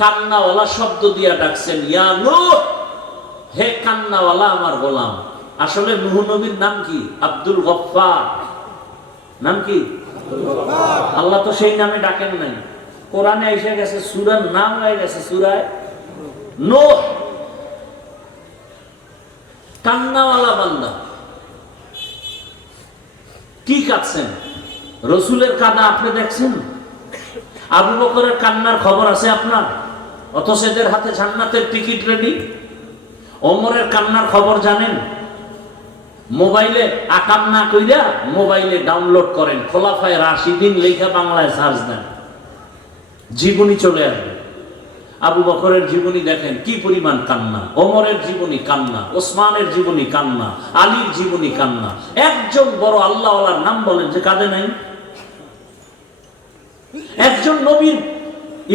কান্নাওয়ালা শব্দ দিয়া ডাকছেন, ইয়া নূহ, হে কান্নাওয়ালা আমার গোলাম। আসলে নূহ নবীর নাম কি? আব্দুল গফফার। নাম কি? আল্লাহ তো সেই নামে ডাকেন নাই। কোরআনে এসে গেছে, সূরার নাম হয়ে গেছে সূরায়ে নূহ। কান্নাওয়ালা বান্দা। কি কাঁদছেন? রসুলের কান্না আপনি দেখছেন? আবু বকরের কান্নার খবর আছে আপনার? অথচ এদের হাতে জান্নাতের টিকিট রেডি। ওমরের কান্নার খবর জানেন? মোবাইলে আকাম না কইরা মোবাইলে ডাউনলোড করেন, খোলাফায়ে রাশিদিন লেখা বাংলায় সার্চ দেন, জীবনী চলে আসবে। আবু বকরের জীবনী দেখেন, কি পরিমাণ কান্না। ওমরের জীবনী কান্না, ওসমানের জীবনী কান্না, আলীর জীবনী কান্না। একজন বড় আল্লাহওয়ালার নাম বলেন যে কাঁদে নাই? একজন নবীর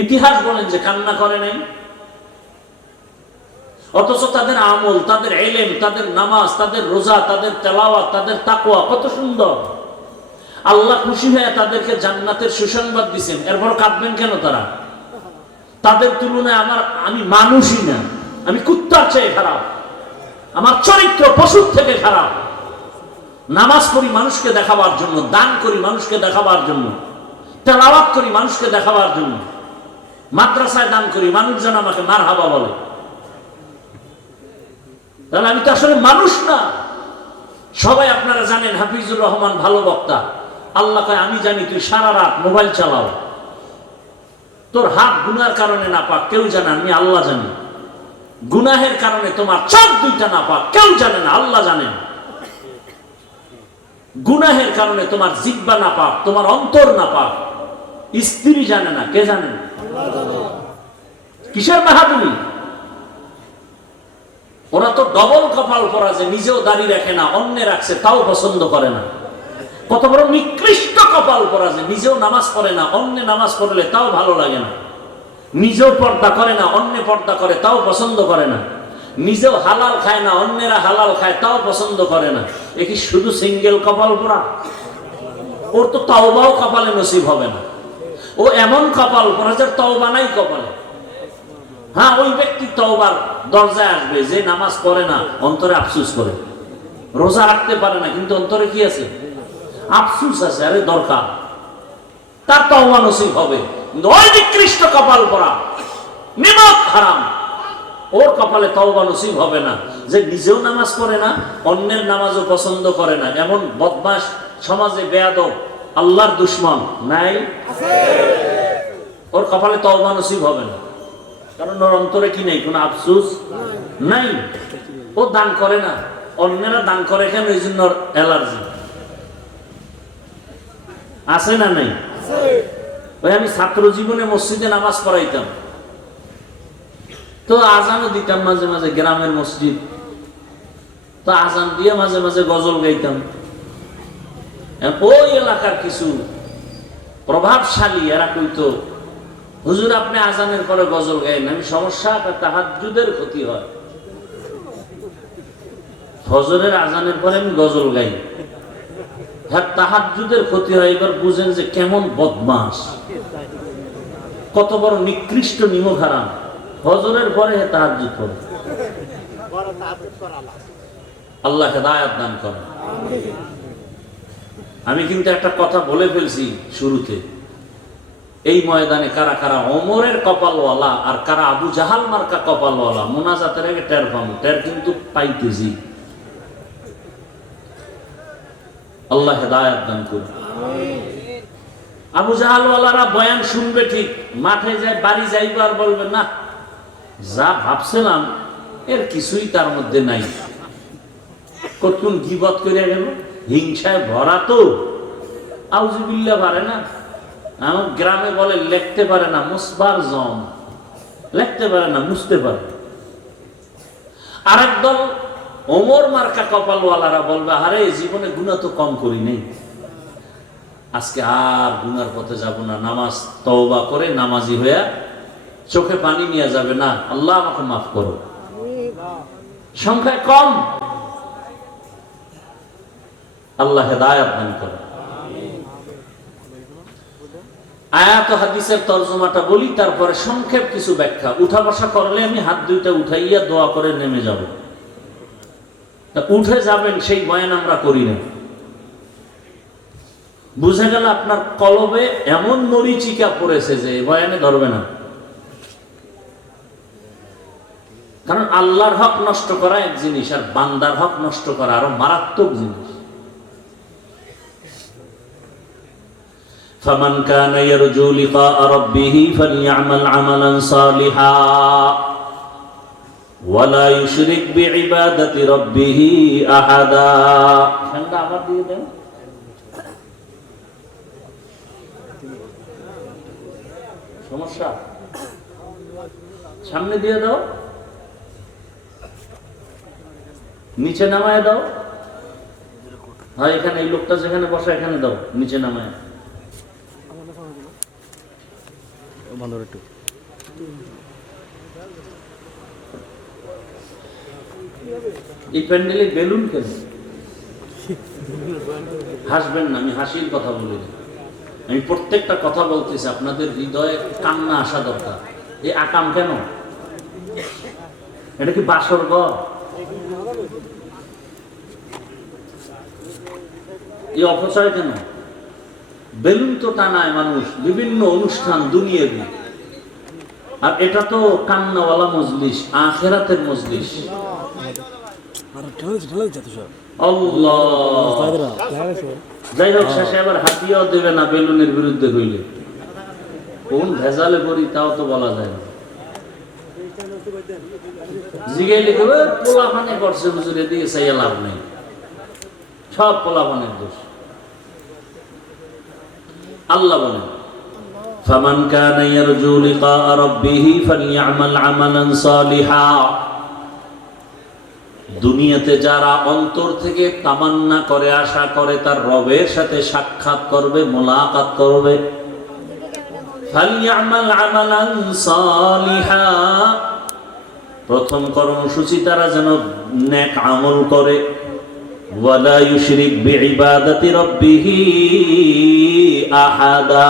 ইতিহাস বলেন যে কান্না করে নাই? অথচ তাদের আমল, তাদের ইলম, তাদের নামাজ, তাদের রোজা, তাদের তেলাওয়াত, তাদের তাকওয়া কত সুন্দর। আল্লাহ খুশি হয়ে তাদেরকে জান্নাতের সুসংবাদ দিয়েছেন। এরপর কাঁদবেন কেন তারা? তাদের তুলনায় আমি মানুষই না, আমি কুত্তার চেয়ে খারাপ, আমার চরিত্র পশুর থেকে খারাপ। নামাজ পড়ি মানুষকে দেখাবার জন্য, দান করি মানুষকে দেখাবার জন্য, তেলাওয়াত করি মানুষকে দেখাবার জন্য, মাদ্রাসায় দান করি, মানুষ যেন আমাকে মারহাবা বলে। তাহলে আমি তো আসলে মানুষ না। সবাই আপনারা জানেন হাফিজুর রহমান ভালো বক্তা। আল্লাহ কয় আমি জানি তুই সারা রাত মোবাইল চালাও, তোর হাত গুনার কারণে না পাক, কেউ জানে, আমি আল্লাহ জানি। গুনাহের কারণে তোমার চোখ দুইটা না পাক, কেউ জানে না, আল্লাহ জানেন। গুনাহের কারণে তোমার জিহ্বা না পাক, তোমার অন্তর না পাক, স্ত্রী জানে না, কে জানেন? কিসের বাহাদুরি? ওরা তো ডবল কপাল পরা, যে নিজেও দাড়ি রাখে না, অন্য রাখছে তাও পছন্দ করে না। কত বড় নিকৃষ্ট কপাল পরা, যে নিজেও নামাজ পড়ে না, অন্য নামাজ পড়লে তাও ভালো লাগে না। নিজেও পর্দা করে না, অন্য পর্দা করে তাও পছন্দ করে না। নিজেও হালাল খায় না, অন্যেরা হালাল খায় তাও পছন্দ করে না। এ কি শুধু সিঙ্গেল কপাল পরা? ওর তো তওবাও কপালে নসিব হবে না। ও এমন কপাল পরা যে তওবা নাই কপালে। হ্যাঁ, ওই ব্যক্তি তওবার দরজায় আসবে যে নামাজ পড়ে না, অন্তরে আফসোস করে। রোজা রাখতে পারে না, কিন্তু অন্তরে কি আছে? আফসোস আছে। আরে দরকার, তার তওবা নসিব হবে। কিন্তু ওই নিকৃষ্ট কপাল পরা, নিমক হারাম, ওর কপালে তওবা নসিব হবে না। যে নিজেও নামাজ পড়ে না, অন্যের নামাজও পছন্দ করে না, এমন বদমাশ সমাজে বেয়াদব, আল্লাহর দুশমন নাই? ওর কপালে তওবা নসিব হবে না। কারণ ওর অন্তরে কি নেই, কোনো আফসোস নাই। ও দান করে না, অন্যেরা দান করে কেন, এই জন্য অ্যালার্জি আছে না নাই? ওই আমি ছাত্র জীবনে মসজিদে নামাজ পড়াইতাম, তো আজানও দিতাম মাঝে মাঝে, গ্রামের মসজিদ, তো আজান দিয়ে মাঝে মাঝে গজল গাইতাম। ওই এলাকার কিছু প্রভাবশালী এরা কইতো, হুজুর আপনি আজানের পরে গজল গাইন। আমি সমস্যা, তাহাজ্জুদের ক্ষতি হয়, ফজরের আজানের পরে আমি গজল গাই, হ্যাঁ তাহাজ্জুদের ক্ষতি হয়। এবার বুঝেন যে কেমন বদমাস, কত বড় নিকৃষ্ট নিমক হারাম, ফজরের পরে তাহাজ্জুদ পড়ে। আল্লাহ হেদায়েত দান করেন। আমি কিন্তু একটা কথা বলে ফেলছি শুরুতে, এই ময়দানে কারা কারা ওমরের কপালওয়ালা আর কারা আবু জাহাল মার্কা কপালওয়ালা, মোনাজাতের আগে টের পাবো, টের কিন্তু পাইতেছি। আল্লাহ হেদায়েত দান করুন। আবু জাহালওয়ালারা বয়ান শুনবে ঠিক, মাঠে যায় বাড়ি যাইবে আর বলবে না যা ভাবছিলাম এর কিছুই তার মধ্যে নাই, কতক্ষণ গীবত করে গেল, হিংসায় ভরা, তো আউযুবিল্লাহ পারে না। আমার গ্রামে বলে লিখতে পারে না, মুসবার জম, লিখতে পারে না, মুছতে পারে। আরেক দল ওমর মার্কা কপালওয়ালারা বলবে আরে জীবনে গুনাহ তো কম করি নেই, আজকে আর গুনার পথে যাব না, নামাজ তওবা করে নামাজি হইয়া চোখে পানি নিয়ে যাবে না, আল্লাহ আমাকে মাফ করো। সংখ্যায় কম, আল্লাহ হেদায়েত দান করুন। আয়াত ও হাদিসের তরজমাটা বলি, তারপরে সংক্ষেপ কিছু ব্যাখ্যা। উঠা বসা করলে আমি হাত দুইটা উঠাইয়া দোয়া করে নেমে যাব, উঠে যাবেন সেই বয়ান আমরা করি না। বুঝে গেল আপনার কলবে এমন মরিচিকা পড়েছে যে বয়ানে ধরবে না, কারণ আল্লাহর হক নষ্ট করা এক জিনিস, আর বান্দার হক নষ্ট করা আরো মারাত্মক জিনিস। فمن كان يرجو لقاء ربه فليعمل عملا صالحا ولا يشرك بعبادة ربه أحدا। ঠান্ডা আবার দিয়ে দেন। সমস্যা সামনে দিয়ে দাও, নিচে নামায় দাও। হ্যাঁ এখানে এই লোকটা যেখানে বসা এখানে দাও, নিচে নামায়। এই প্যান্ডেলে বেলুন কেন? হাসবেন না, আমি হাসির কথা বলি না, আমি প্রত্যেকটা কথা বলতেছি, আপনাদের হৃদয়ে কান্না আসা দরকার। এই আকাম কেন? এটা কি বাসর ঘর? এই অপচয় কেন? বেলুন তো টানায় মানুষ বিভিন্ন অনুষ্ঠান দুনিয়াবি, আর এটা তো কান্নাওয়ালা মজলিস, আখিরাতের মজলিস। যাই হোক, শেষে আবার হাতিয়াও দেবে না বেলুনের বিরুদ্ধে হইলে, কোন ভেজালে পড়ি তাও তো বলা যায় না। জিগাইলে দেবে পোলাপানে করছে হুজুর, এদিকে চাইয়া লাভ নেই, সব পোলাপানের দোষ। আল্লাহ বলেন ফামান কানা ইয়ারজু লিকা রাব্বিহি ফালইআমাল আমালান সালিহা। দুনিয়াতে যারা অন্তর থেকে তামান্না করে, আশা করে তার রবের সাথে সাক্ষাৎ করবে, মোলাকাত করবে, ফালইআমাল আমালান সালিহা, প্রথম কর্মসূচি তারা যেন নেক আমল করে। ওয়ালা ইউশরিক বিইবাদাতি রাব্বিহি আহাদা,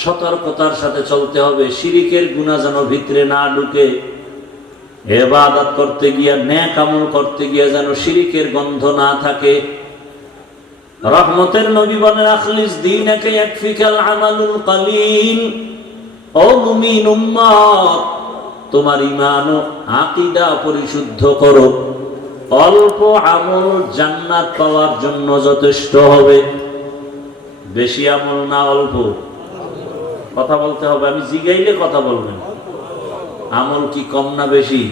সতর্কতার সাথে চলতে হবে, শিরিকের গুনাহ যেন ভিতরে না ঢুকে। ইবাদত করতে গিয়া, নেক আমল করতে গিয়া যেন শিরিকের গন্ধ না থাকে। রহমতের নবী বলেন আখলিস দীনাকা ইয়াকফিকাল আমালুল কালিল। ও মুমিন উম্মত, তোমার ঈমান ও আকীদা পরিশুদ্ধ করো, অল্প আমল জান্নাত পাওয়ার জন্য যথেষ্ট হবে। বেশি আমল না, অল্প। কথা বলতে হবে, আমি জিগাইলে কথা বলবেন। আমল কি কম না বেশি?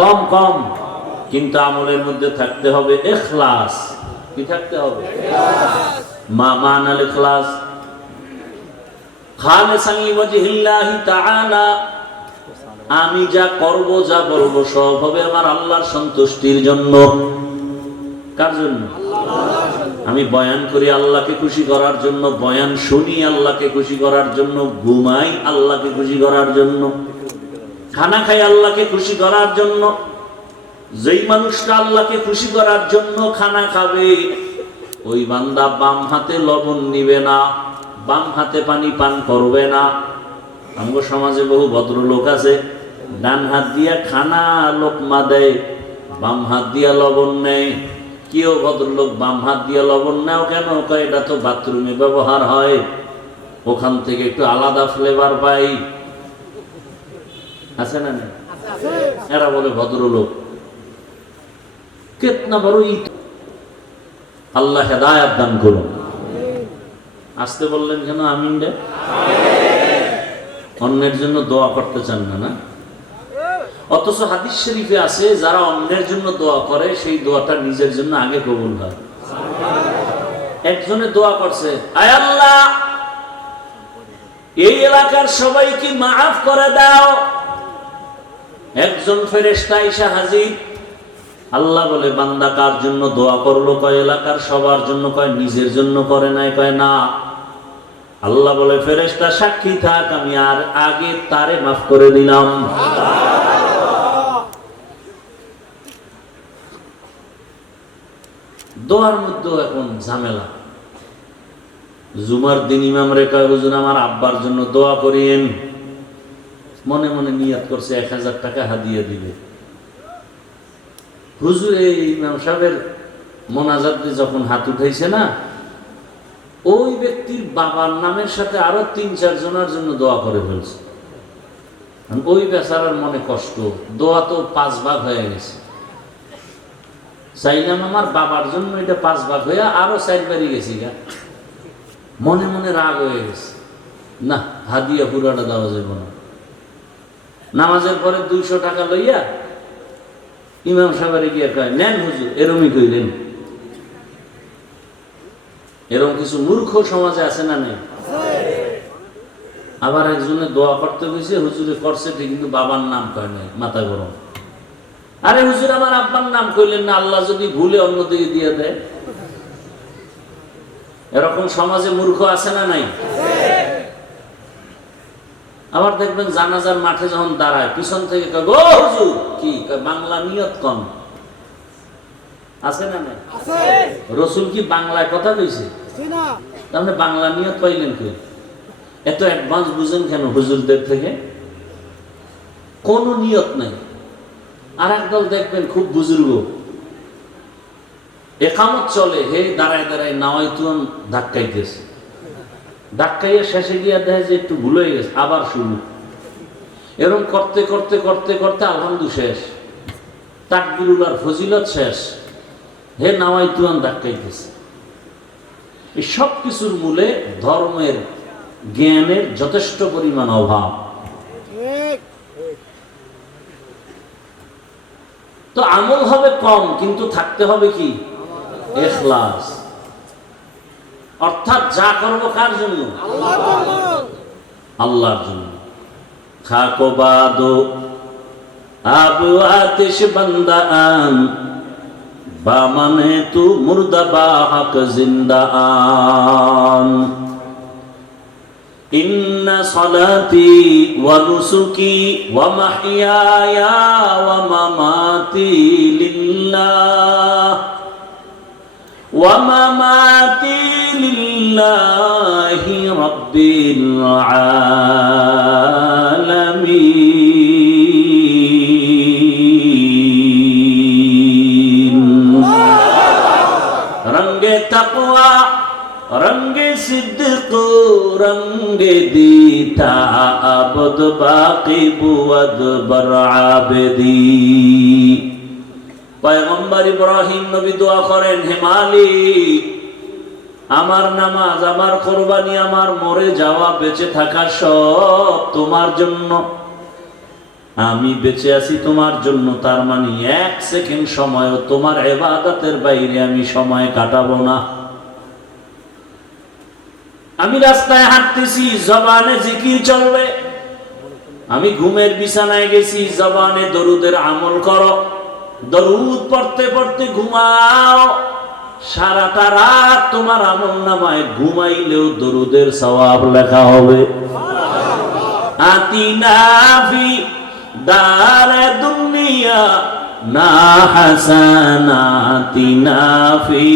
কম কম, কিন্তু আমলের মধ্যে থাকতে হবে ইখলাস। কি থাকতে হবে? মা মানাল ইখলাস খালিসান লিওয়াজহিল্লাহি তাআলা। আমি যা করব, যা বলবো, সব হবে আমার আল্লাহর সন্তুষ্টির জন্য। কার জন্য? আমি বয়ান করি আল্লাহকে খুশি করার জন্য, বয়ান শুনি আল্লাহকে খুশি করার জন্য, ঘুমাই আল্লাহকে খুশি করার জন্য, খানা খাই আল্লাহকে খুশি করার জন্য। যেই মানুষটা আল্লাহকে খুশি করার জন্য খানা খাবে, ওই বান্দা বাম হাতে লবণ নিবে না, বাম হাতে পানি পান করবে না। আমগো সমাজে বহু ভদ্রলোক আছে, ডান হাত দিয়া খানা লোকমা দেয়, বাম হাত দিয়া লবণ নেয়। কেউ ভদ্রলোক বাম হাত দিয়া লবণ নেও কেন? এটা তো বাথরুমে ব্যবহার হয়, ওখান থেকে একটু আলাদা ফ্লেভার পাই। আছে না? এরা বলে ভদ্রলোক। কেতনা বড় ইট। আল্লাহ হেদায়াত দান করুন। আসতে বললেন কেন? আমিন রে। অন্যের জন্য দোয়া করতে চান না, না? অথচ হাদিস শরীফে আছে, যারা অন্যের জন্য দোয়া করে সেই দোয়াটা নিজের জন্য আগে কবুল হয়। একজনে দোয়া করছে, আয় আল্লাহ, এই এলাকার সবাইকে মাফ করে দাও। একজন ফেরেশতা এসে হাজির। আল্লাহ বলে, বান্দা কার জন্য দোয়া করলো? কয় এলাকার সবার জন্য। কয় নিজের জন্য করে নাই? কয় না। আল্লাহ বলে, ফেরেশতা সাক্ষী থাক, আমি আর আগে তারে মাফ করে দিলাম। দোয়ার মধ্যে এখন ঝামেলা। জুমার দিন ইমাম রেখা, হুজুর আমার আব্বার জন্য দোয়া করিয়েন। মনে মনে নিয়ত করছে 1000 টাকা হাদিয়া দিবে। হুজুর এই ইমাম সাহেবের মোনাজাতে যখন হাত উঠাইছে না, ওই ব্যক্তির বাবার নামের সাথে আরো 3-4 জনের জন্য দোয়া করে ফেলছে। ওই বেচারার মনে কষ্ট, দোয়া তো 5 ভাগ হয়ে গেছে। চাইলাম আমার বাবার জন্য, এটা 5 ভাগ হয়ে আরো 4 বাড়ি গেছি গা। মনে মনে রাগ হয়ে গেছে, না হাদিয়া পুরাটা দেওয়া যাবে না। নামাজের পরে 200 টাকা লইয়া ইমাম সাহেবের গিয়ে কয়, নেন হুজুর। এরমই কইলেন। এরকম কিছু মূর্খ সমাজে আছে না নেই? আবার একজনে দোয়া করতে গেছে, হুজুরে করছে ঠিক, কিন্তু বাবার নাম কয় নাই। মাথা গরম। আরে হুজুর আমার আব্বার নাম কইলেন না, আল্লাহ যদি ভুলে অন্যদিকে দিয়ে দেয়। এরকম সমাজে মূর্খ আছে না নাই? আবার দেখবেন জানাজার মাঠে যখন দাঁড়ায়, পিছন থেকে কয়, ও হুজুর কি বাংলা নিয়ত কম। আছে না নাই? রসুল কি বাংলায় কথা কইছে? তাহলে বাংলা নিয়ত পাইলেন কি? এত অ্যাডভান্স বুঝেন কেন হুজুরদের থেকে? কোন নিয়ত নাই। আর একদল দেখবেন খুব বুজুর্গ, একামত চলে, হে দাঁড়ায় দাঁড়ায় নাওয়াইতুন ধাক্কাইতেছে। ধাক্কাইয়া শেষে গিয়া দেখে যে একটু ভুল হয়ে গেছে, আবার শুরু। এরকম করতে করতে করতে করতে আলহামদুলিল্লাহ শেষ, তাকবীরুল আর ফজিলত শেষ, হে নাওয়াইতুন ধাক্কাইতেছে। এই সব কিছুর মূলে ধর্মের জ্ঞানের যথেষ্ট পরিমাণ অভাব। তো আমল হবে কম, কিন্তু থাকতে হবে কি? ইখলাস। অর্থাৎ যা করব কার জন্য? আল্লাহর জন্য। খাকো বাদো আব আতিশ বান্দা আন, বা মানে তু মুর্দা বা হক জিন্দা আন। ইন্না সালাতি ওয়া নুসুকি ওয়া মাহইয়ায়া ওয়া মামাতি লিল্লাহ ওয়া মামাতি লিল্লাহি রাব্বিল আলামিন। রঙ্গে তাকওয়া রঙ্গে সিদ্দিক রঙ্গে দীতা আবদ বাকি বুয়াদ বরআবদি। পয়গম্বর ইব্রাহিম নবী দোয়া করেন, হে মালিক, আমার নামাজ, আমার কুরবানি, আমার মরে যাওয়া, বেঁচে থাকা সব তোমার জন্য। আমি বেঁচে আছি তোমার জন্য, তার মানে 1 সেকেন্ড সময়ও তোমার ইবাদতের বাইরে আমি সময় কাটাবো না। আমি রাস্তায় হাঁটতেছি, জবানে জিকির চলবে। আমি ঘুমের বিছানায় গেছি, জবানে দরুদের আমল করো, দরুদ পড়তে পড়তে ঘুমাও। সারাটা রাত তোমার আমল নামায় ঘুমাইলেও দরুদের সওয়াব লেখা হবে। আতিনা ফি দারে দুনিয়া না হাসানাতিনা ফি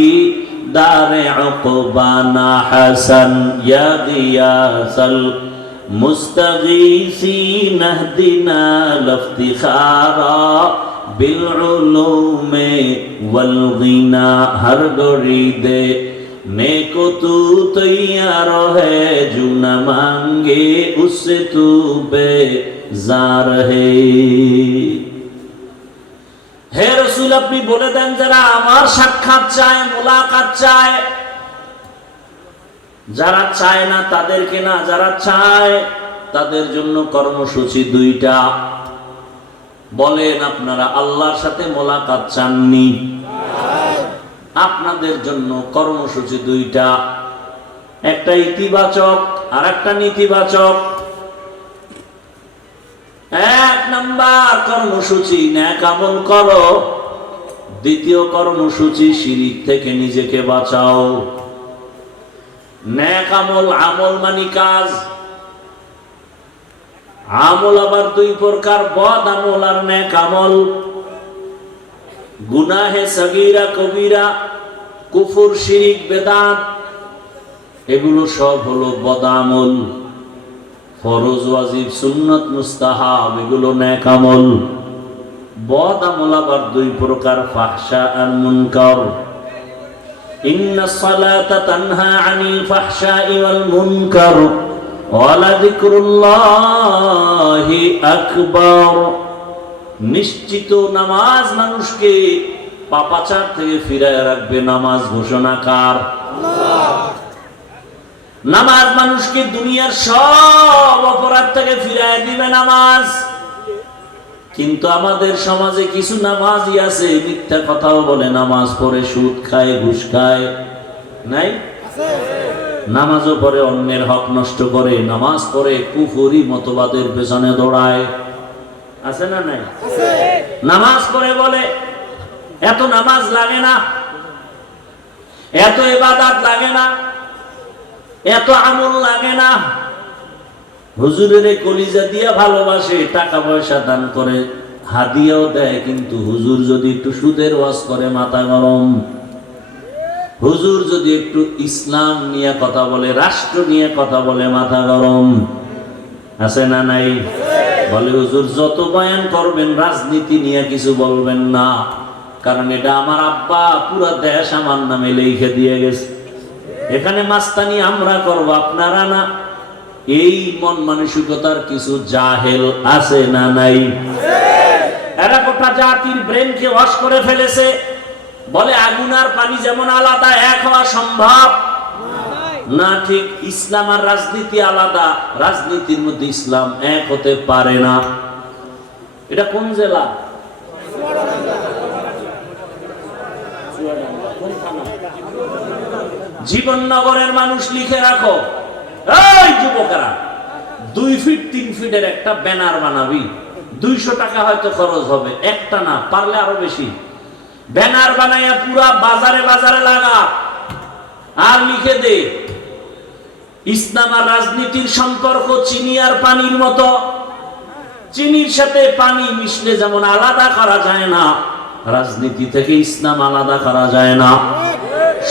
দারে উকবা না হাসান ইয়া গিয়াসাল মুস্তাগীসিন ইহদিনা লিফতিখারা বিল উলুমে ওয়াল গিনা। হর গরি দে नेको तू तैयार है जो न मांगे उससे तू बेजार है। হে রাসূল, আপনি বলে দেন যারা আমার সাক্ষাৎ চায়, মোলাকাত চায়, যারা চায় না তাদেরকে না, যারা চায় তাদের জন্য কর্মসূচি 2টা। বলেন আপনারা আল্লাহর সাথে মোলাকাত চাননি? আপনাদের জন্য কর্মসূচি 2টা, একটা ইতিবাচক আর একটা নেতিবাচক। 1 নাম্বার কর্মসূচি নেক আমল করো, 2য় কর্মসূচি শিরিক থেকে নিজেকে বাঁচাও। নেক আমল, আমল মানে কাজ। আমল আবার 2 প্রকার, বদ আমল আর নেক আমল। গুনাহে সগীরা কবিরা, কুফর শিরিক বেদাত, এগুলো সব হলো বদামল। ফরজ ওয়াজিব সুন্নাত মুস্তাহাব এগুলো নেক আমল। বদামল আবার 2 প্রকার, ফাহশা আর মুনকার। ইন্নাস সালাতা তানহা আনিল ফাহশাই ওয়াল মুনকার ওয়া লাযিকরুল্লাহি আকবার। নিশ্চিত নামাজ মানুষকে পাপাচার থেকে ফিরায় রাখবে। নামাজ ঘোষণা কার? নামাজ মানুষকে দুনিয়ার সব অপরাধ থেকে ফিরায় দিবে নামাজ। কিন্তু আমাদের সমাজে কিছু নামাজি আছে, মিথ্যা কথাও বলে, নামাজ পড়ে সুদ খায়, ঘুষ খায়। নাই? নামাজও পড়ে অন্যের হক নষ্ট করে, নামাজ পড়ে কুফরি মতবাদের পেছনে দৌড়ায়। আছে না নাই? নামাজ পড়ে বলে এত নামাজ লাগে না, এত ইবাদত লাগে না, এত আমল লাগে না। হুজুরের কলিজা দিয়া ভালোবাসে, টাকা পয়সা দান করে, হাদিয়াও দেয়, কিন্তু হুজুর যদি একটু সুদের ওয়াজ করে মাথা গরম। হুজুর যদি একটু ইসলাম নিয়ে কথা বলে, রাষ্ট্র নিয়ে কথা বলে, মাথা গরম। আছে না নাই? বলে হুজুর যত বয়ান করবেন রাজনীতি নিয়ে কিছু বলবেন না, কারণ এটা আমার আব্বা পুরো দেশ আমার নামে লিখে দিয়ে গেছে, এখানে মাস্তানি আমরা করব, আপনারা না। এই মন মানসিকতার কিছু জাহেল আছে না নাই? এরা গোটা জাতির ব্রেনকে ওয়াশ করে ফেলেছে। বলে আগুন আর পানি যেমন আলাদা, এক হওয়া সম্ভব না। ঠিক ইসলাম আর রাজনীতি আলাদা, রাজনীতির মধ্যে ইসলাম এক হতে পারে না। এটা কোন জেলা? জীবননগরের মানুষ লিখে রাখো, এই যুবকেরা 2 ফিট 3 ফিটের একটা ব্যানার বানাবি, 200 টাকা হয়তো খরচ হবে, একটা না পারলে আরো বেশি। ব্যানার বানাইয়া পুরা বাজারে বাজারে লাগা, আর লিখে দে ইসলাম আর রাজনীতির সম্পর্ক চিনি আর পানির মতো। চিনির সাথে পানি মিশলে যেমন আলাদা করা যায় না, রাজনীতি থেকে ইসলাম আলাদা করা যায় না।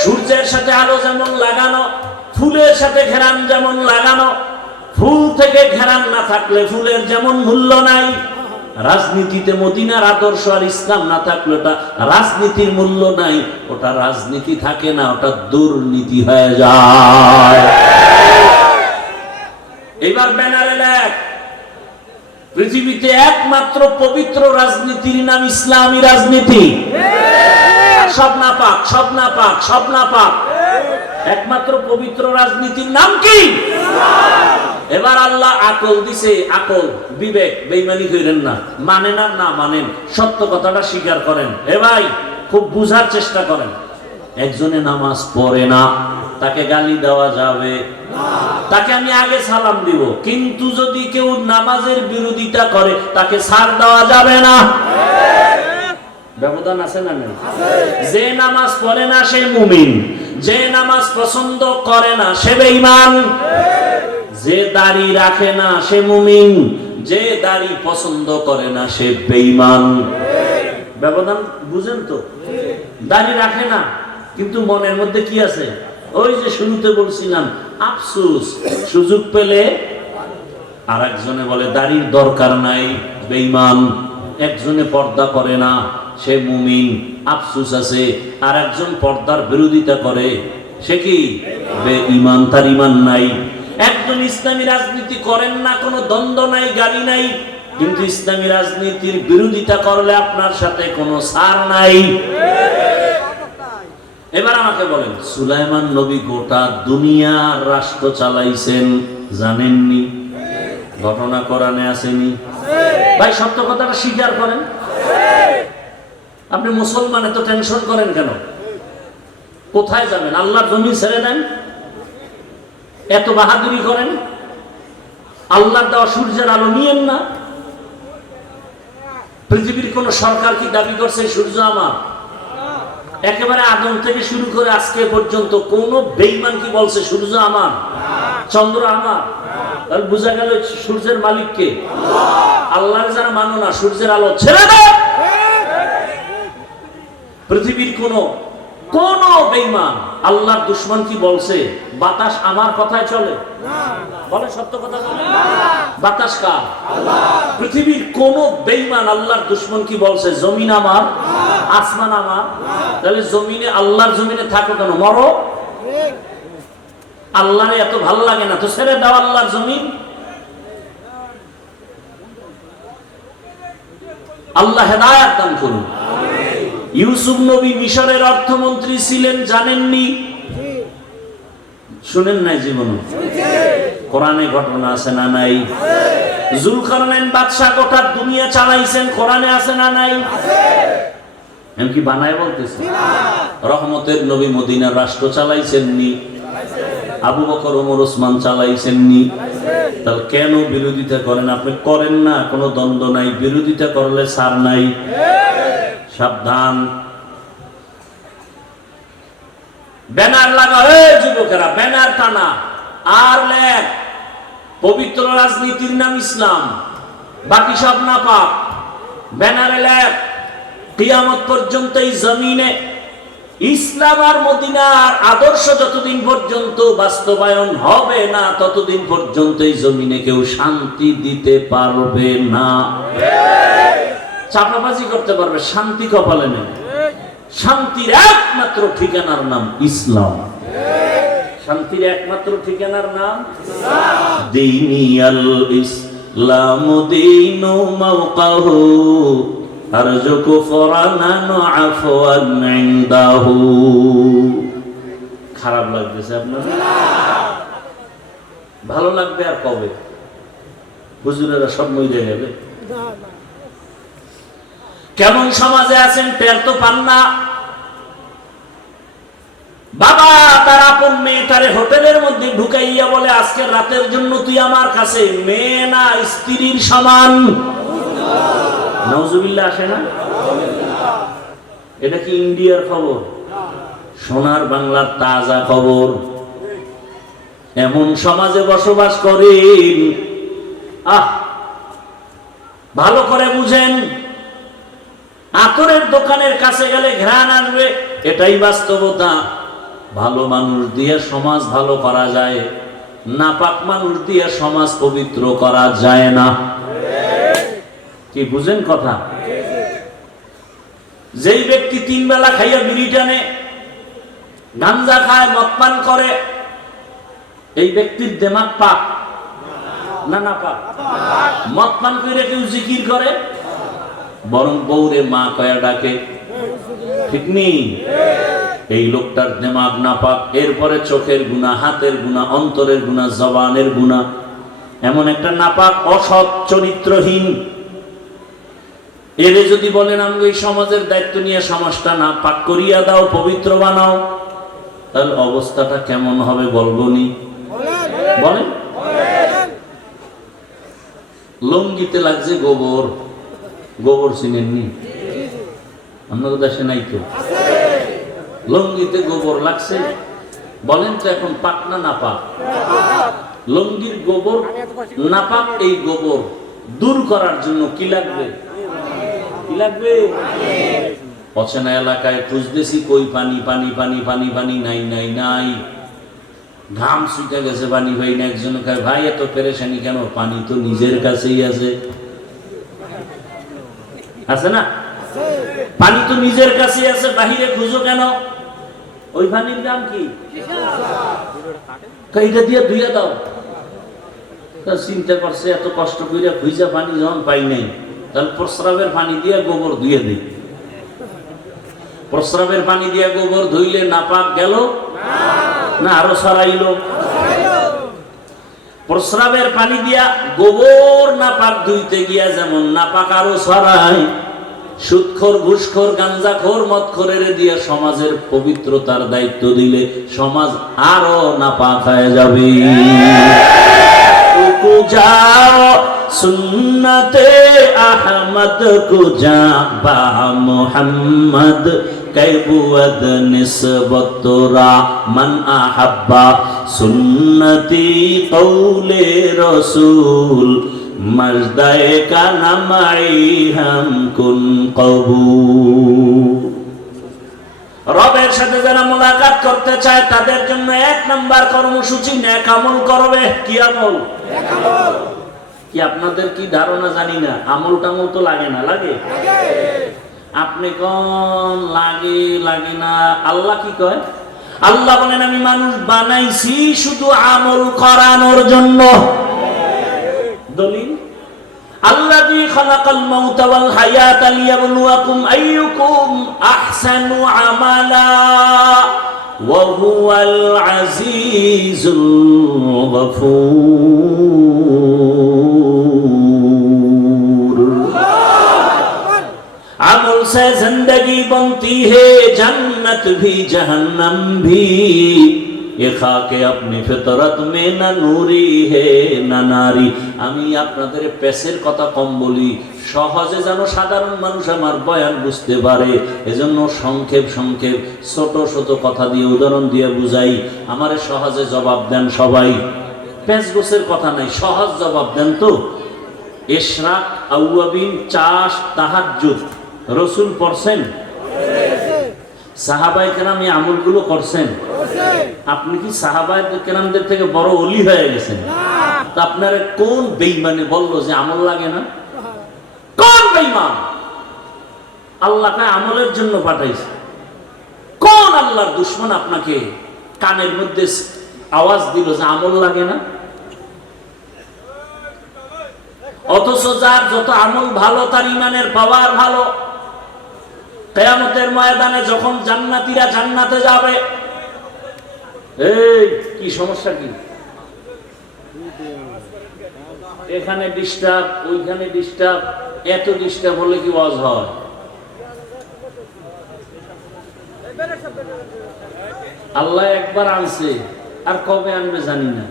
সূর্যের সাথে আলো যেমন লাগানো, ফুলের সাথে ঘেরান যেমন লাগানো, ফুল থেকে ঘেরান না থাকলে ফুলের যেমন মূল্য নাই, রাজনীতিতে মদিনার আদর্শ আর ইসলাম না থাকলে ওটা রাজনীতির মূল্য নাই, ওটা রাজনীতি থাকে না, ওটা দুর্নীতি হয়ে যায়। এবার ব্যানারে লেখ, পৃথিবীতে একমাত্র পবিত্র রাজনীতির নাম ইসলামী রাজনীতি। সব না পাক, সব না পাক, সব না পাক, একমাত্র পবিত্র রাজনীতির নাম কি? এবার আল্লাহ আকল দিছে, আকল বিবেক, বেঈমানি করেন না, মানেন আর না মানেন সত্য কথাটা স্বীকার করেন। এ ভাই খুব বুঝার চেষ্টা করেন। একজনে নামাজ পড়ে না, তাকে গালি দেওয়া যাবে না, তাকে আমি আগে সালাম দিব, কিন্তু যদি কেউ নামাজের বিরোধিতা করে তাকে ছাড় দেওয়া যাবে না। ব্যবধান আছে না নেই? যে নামাজ পড়ে না সে মুমিন, যে নামাজ পছন্দ করে না সে বেঈমান, যে দাড়ি রাখে না সে মুমিন, যে দাড়ি পছন্দ করে না সে বেঈমান। ব্যবধান বুঝেন তো? দাড়ি রাখে না কিন্তু মনের মধ্যে কি আছে? ওই যে শুরুতে বলছিলাম আফসোস, সুযোগ পেলে আর একজনে বলে দাড়ির দরকার নাই, বেঈমান। একজনে পর্দা করে না সে মুমিন, আফসোস আছে। আর একজন পর্দার বিরোধিতা করে সে কি? বেঈমান, তার ঈমান নাই। একজন ইসলামী রাজনীতি করেন না, কোনো দ্বন্দ্ব নাই, গালি নাই, কিন্তু ইসলামী রাজনীতির বিরোধিতা করলে আপনার সাথে কোনো ছাড় নাই। এবার আমাকে বলেন, সুলাইমান নবী গোটা দুনিয়ার রাষ্ট্র চালাইছেন, জানেননি? ঘটনা কোরআনে আসেনি? ভাই সত্য কথাটা স্বীকার করেন। আপনি মুসলমান এত টেনশন করেন কেন? কোথায় যাবেন? আল্লাহর জমি ছেড়ে দেন, এত বাহাদুরি করেন, আল্লাহর দেওয়া সূর্যের আলো নিয়েন না। পৃথিবীর কোন সরকার কি দাবি করছে সূর্য আমার? একেবারে আদম থেকে শুরু করে আজকে পর্যন্ত কোন বেঈমান কি বলছে সূর্য আমার, চন্দ্র আমার? তাহলে বোঝা গেল সূর্যের মালিক কে? আল্লাহর যারা মানো না, সূর্যের আলো ছেড়ে দাও। পৃথিবীর কোন বেঈমান আল্লাহর দুশমন কি বলছে বাতাস আমার কথায় চলে? বলে সত্য কথা বলে। বাতাস কার? পৃথিবীর কোন বেঈমান আল্লাহর দুশমন কি বলছে জমিন আমার, আসমান আমার? তাহলে জমিনে, আল্লাহর জমিনে থাকো কেন? মরো। আল্লাহরে এত ভালো লাগে না তো ছেড়ে দাও আল্লাহর জমিন। আল্লাহ হেদায়েত দান করুন। ইউসুফ নবী মিশরের অর্থমন্ত্রী ছিলেন, জানেননি? শুনেন নাই জীবনে? কোরআনে ঘটনা আছে না নাই? জুলকারনাইন বাদশা গোটা দুনিয়া চালাইছেন, কোরআনে আছে না নাই? এমনকি বানায় বলতেছে। রহমতের নবী মদিনার রাষ্ট্র চালাইছেননি? আবু বকর, ওমর, ওসমান চালাইছেননি? তাহলে কেন বিরোধিতা করেন? আপনি করেন না, কোনো দ্বন্দ্ব নাই, বিরোধিতা করলে ছাড় নাই। সাবধান। ব্যানার লাগা, যুবকেরা ব্যানার টানা আর লেখ পবিত্র রাজনীতির নাম ইসলাম, বাকি সব না পাপ। ব্যানারে লেখ কিয়ামত পর্যন্ত এই জমিনে ইসলাম আর মদিনার আদর্শ যতদিন পর্যন্ত বাস্তবায়ন হবে না, ততদিন পর্যন্ত এই জমিনে কেউ শান্তি দিতে পারবে না। চাপাবাজি করতে পারবে, শান্তি কপালে নেই। শান্তির একমাত্র ঠিকানার নাম ইসলাম। শান্তির একমাত্র ঠিকানার নাম দীনিয়াল ইসলাম দীনু মাওকাহু আরজুকু ফরানান আফওয়ান ইনদাহু। খারাপ লাগতেছে আপনার? ভালো লাগবে আর কবে? হুজুরেরা সব মইরে গেলে। কেমন সমাজে আছেন টের তো পান না। বাবা তার আপন মেয়েটারে হোটেলের মধ্যে ঢুকাইয়া বলে আজকে রাতের জন্য তুই আমার কাছে, মেয়ে না স্ত্রীর সমান। নাউজুবিল্লাহ আসে না? এটা কি ইন্ডিয়ার খবর? সোনার বাংলার তাজা খবর। এমন সমাজে বসবাস করেন, ভালো করে বুঝেন। আতরের দোকানের কাছে গেলে ঘ্রাণ আসবে, এটাই বাস্তবতা। ভালো মানুষ দিয়ে সমাজ ভালো করা যায়, নাপাক মানুষ দিয়ে সমাজ পবিত্র করা যায় না। কি বুঝেন কথা? যেই ব্যক্তি 3 বেলা খাইয়া বিড়ি টানে, গাঞ্জা খায়, মদ পান করে, এই ব্যক্তির দিমাগ পাক না না পাক? মদ পান করে কেউ জিকির করে, বরং বউরে মা কয়া ডাকে, ঠিক নেই? এই লোকটার দিমাগ নাপাক। এরপরে চোখের গুনাহ, হাতের গুনাহ, অন্তরের গুনাহ, জবানের গুনাহ। এমন একটা নাপাক অসৎ চরিত্রহীন, এরে যদি বলেন আমি এই সমাজের দায়িত্ব নিয়ে সমাজটা নাপাক করিয়া দাও, পবিত্র বানাও, তাহলে অবস্থাটা কেমন হবে বলবনি? বলেন। লঙ্গিতে লাগছে গোবর, গোবর চিনেননি? আপনাদের দেশে নাই তো? লঙ্গিতে গোবর লাগছে, বলেন তো এখন পাক না নাপাক? লঙ্গির গোবর নাপাক, এই গোবর দূর করার জন্য কি লাগবে? কি লাগবে? অচেনা এলাকায় খুঁজতেছি, কই পানি পানি পানি পানি পানি, নাই নাই নাই, ঘাম শুকে গেছে, পানি ভাই না। একজন কয় ভাই এত পেরেশানি কেন? পানি তো নিজের কাছেই আছে। আছে না? পানি তো নিজের কাছেই আছে, বাহিরে খুঁজো কেন? ওই পানির দাম কি? এইটা দিয়ে ধুইয়া দাও। চিন্তা করছে এত কষ্ট করে খুঁজা পানি যখন পাই নাই, তাহলে প্রস্রাবের পানি দিয়ে গোবর ধুয়ে দিই। প্রস্রাবের পানি দিয়ে গোবর ধুইলে নাপাক গেল না আরো ছড়াইল? প্রস্রাবের পানি দিয়া গোবর নাপাক ধুইতে গিয়া যেমন নাপাক আরো ছড়ায়, সুদখোর, ঘুষখোর, গাঞ্জাখোর, মদখোরের দিয়ে সমাজের পবিত্রতার দায়িত্ব দিলে সমাজ আরো নাপাক হয়ে যাবে। যাও সুন্নতে আহমদ কুজা বা মুহাম্মদ কৈবুদ নিসবতরা মান আহাব্বা সুন্নতি কৌলে রসুল মজদায়ে কা নামাই হাম কুন কবুল। রবের সাথে যারা মুলাকাত করতে চায় তাদের জন্য 1 নাম্বার কর্মসূচি নেক আমল করবে। কি আমল? কি আপনাদের কি ধারণা জানি না, আমল টামল তো লাগে না? লাগে। আপনি কোন লাগে লাগে না? আল্লাহ কি কয়? আল্লাহ বলেন আমি মানুষ বানাইছি শুধু আমল করানোর জন্য। দলিল আল্লাযী খালাকাল মাউতা ওয়াল হায়াতা লিয়াবলুয়াকুম আইয়ুকুম আহসানু আমালা ওয়া হুয়াল আজিজুল গফুর। আমল से जिंदगी बनती है, जन्नत भी जहन्नम भी, ये खाके अपनी फितरत में ना नूरी है ना नारी। আমি আপনাদের পেশের কথা কম বলি, সহজে যেন সাধারণ মানুষ আমার বয়ান বুঝতে পারে, এজন্য সংক্ষেপ সংক্ষেপ ছোট ছোট কথা দিয়ে উদাহরণ দিয়ে বুঝাই। আমারে সহজে জবাব দেন সবাই, পেশ গোছের কথা নাই, সহজ জবাব দেন তো। ইশরাক, আউয়াবিন, চাষ, তাহাজ্জুদ রসুল পড়ছেন? সাহাবায়ে কেরাম এই আমলগুলো করছেন? আপনি কি সাহাবায়ে কেরামদের থেকে বড় ওলি হয়ে গেছেন? তা আপনার কোন বেঈমানে বলল যে আমল লাগে না? কোন বেঈমান? আল্লাহকে আমলের জন্য পাঠাইছে। কোন আল্লাহর দুশমন আপনাকে কানের মধ্যে আওয়াজ দিল যে আমল লাগে না? অথচ যার যত আমল ভালো তার ইমানের পাওয়ার ভালো। কিয়ামতের ময়দানে যখন জান্নাতীরা জান্নাতে যাবে, এই কি সমস্যা কি? এখানে ডিস্টার্ব, ওইখানে ডিস্টার্ব, এত ডিস্টার্ব হলে কি ওয়াজ হয়? আল্লাহ একবার আনছে, আর কবে আনবে জানি না।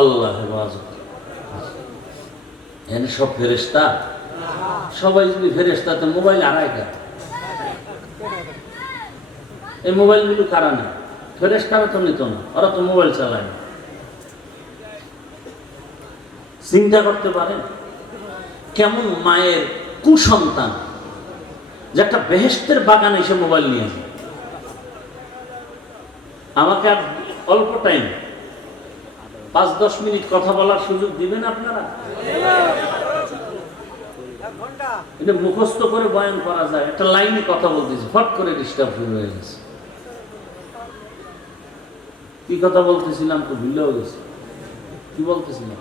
আল্লাহ হেফাজত। এখানে সব ফেরেশতা, সবাই যদি ফেরেশতা তো মোবাইল আড়াইটা, এই মোবাইলগুলো কারা না? ফেরেশতারা তো নিত না, ওরা তো মোবাইল চালায় না। চিন্তা করতে পারেন কেমন মায়ের কুসন্তান যে একটা বেহেশতের বাগানে এসে মোবাইল নিয়ে আসে। আমাকে আর অল্প টাইম 5-10 মিনিট কথা বলার সুযোগ দিবেন আপনারা? এটা মুখস্থ করে বয়ান করা যায়, একটা লাইনে কথা বলতেছি, ফট করে ডিস্টার্ব শুরু হয়ে গেছে। কি কথা বলতেছিলাম তো ভুলেও গেছে। কি বলতেছিলাম?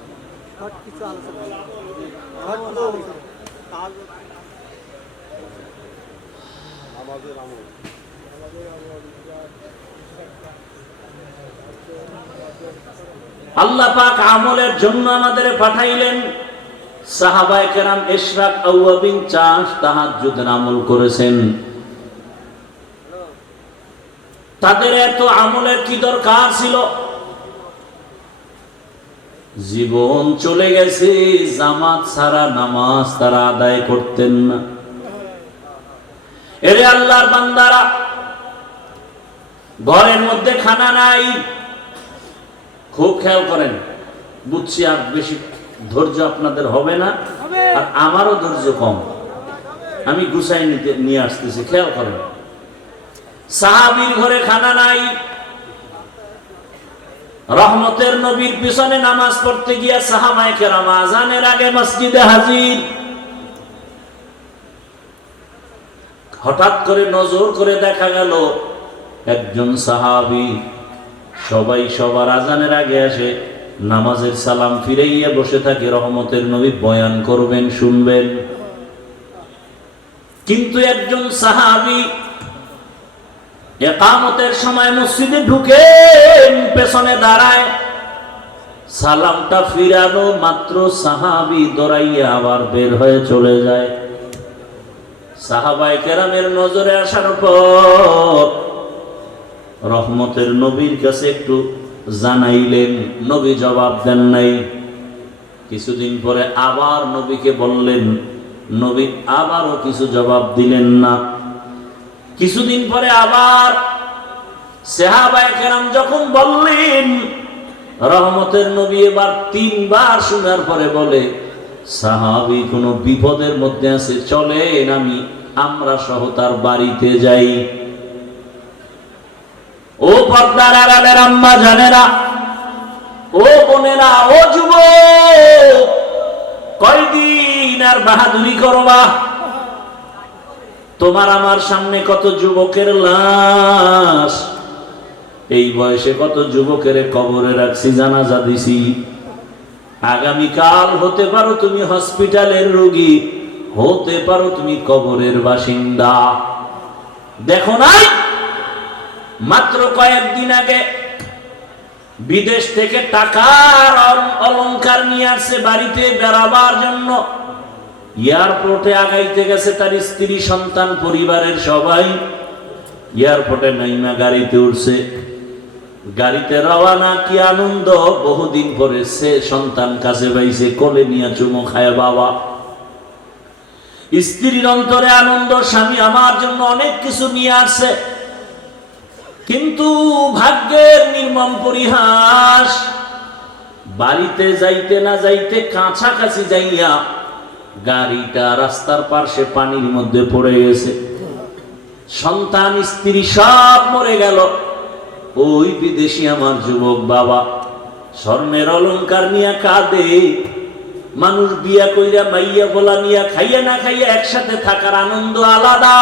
আল্লাহ পাক আমলের জন্য আমাদের পাঠাইলেন। সাহাবায়ে কেরাম ইশরাক আওয়াবিন চাষ তাহাজ্জুদের আমল করেছেন। তাদের এত আমলের কি দরকার ছিল? জীবন চলে গেছে, জামাত ছাড়া নামাজ তারা আদায় করতেন না। এরে আল্লাহর বান্দারা, ঘরের মধ্যে খানা নাই, খুব খেয়াল করেন। বুঝছি আর বেশি ধৈর্য আপনাদের হবে না, আর আমারও ধৈর্য কম, আমি গুছাই নিয়ে আসতেছি, খেয়াল করেন। সাহাবীর ঘরে খানা নাই। রহমতের নবীর পিছনে নামাজ পড়তে গিয়া সাহাবায়ে কেরাম আযানের আগে মসজিদে হাজির। হঠাৎ করে নজর করে দেখা গেল একজন সাহাবী সবাই সবার আযানের আগে আসে, নামাজের সালাম ফিরাইয়া বসে থাকে, রহমতের নবী বয়ান করবেন, শুনবেন। কিন্তু একজন সাহাবী ইকামতের সময় মসজিদে ঢুকে পেছনে দাঁড়ায়, সালামটা ফিরানো মাত্র সাহাবী দৌড়াইয়া আবার বের হয়ে চলে যায়। সাহাবায়ে কেরামের নজরে আসার পর রহমতের নবীর কাছে একটু জানাইলেন, নবী জবাব দেন নাই। কিছুদিন পরে আবার নবীকে বললেন, নবী আবারও কিছু জবাব দিলেন না। কিছুদিন পরে আবার সাহাবায়ে কেরাম যখন বললেন, রহমতের নবী এবার 3 বার শোনার পরে বলে, সাহাবী কোনো বিপদের মধ্যে আছে, চলেন আমরা সহ তার বাড়িতে যাই। ও পর্দার আড়ালের আম্মা জানেরা, ও বোনেরা, ও যুবক, কয়দিন আর বাহাদুরি করবা? তোমার আমার সামনে কত যুবকের লাশ, এই বয়সে কত যুবকের কবরে রাখছি, জানাজা দিছি। আগামীকাল হতে পারো তুমি হসপিটালের রোগী, হতে পারো তুমি কবরের বাসিন্দা। দেখো নাই মাত্র কয়েকদিন আগে বিদেশ থেকে টাকার অলংকার নিয়ে আসছে বাড়িতে বেড়াবার জন্য, এয়ারপোর্টে আগাইতে গেছে তার স্ত্রী, সন্তান, পরিবারের সবাই। এয়ারপোর্টে নাইমা গাড়িতে উঠছে, গাড়িতে রওয়ানা, কি আনন্দ! বহুদিন পরে সে সন্তান কাছে পাইছে, কোলে নিয়ে চুমো খায় বাবা। স্ত্রীর অন্তরে আনন্দ, স্বামী আমার জন্য অনেক কিছু নিয়ে আসছে। কিন্তু ভাগ্যের নির্মম পরিহাস, বাড়িতে যাইতে না যাইতে কাছাকাছি যাইয়া গাড়িটা রাস্তার পাশে পানির মধ্যে পড়ে গেছে। সন্তান, স্ত্রী সব মরে গেল। ওই বিদেশি আমার যুবক বাবা স্বর্ণের অলংকার নিয়ে কাঁদে। মানুষ বিয়া কইরা মাইয়া বলা নিয়া খাইয়া না খাইয়া একসাথে থাকার আনন্দ আলাদা,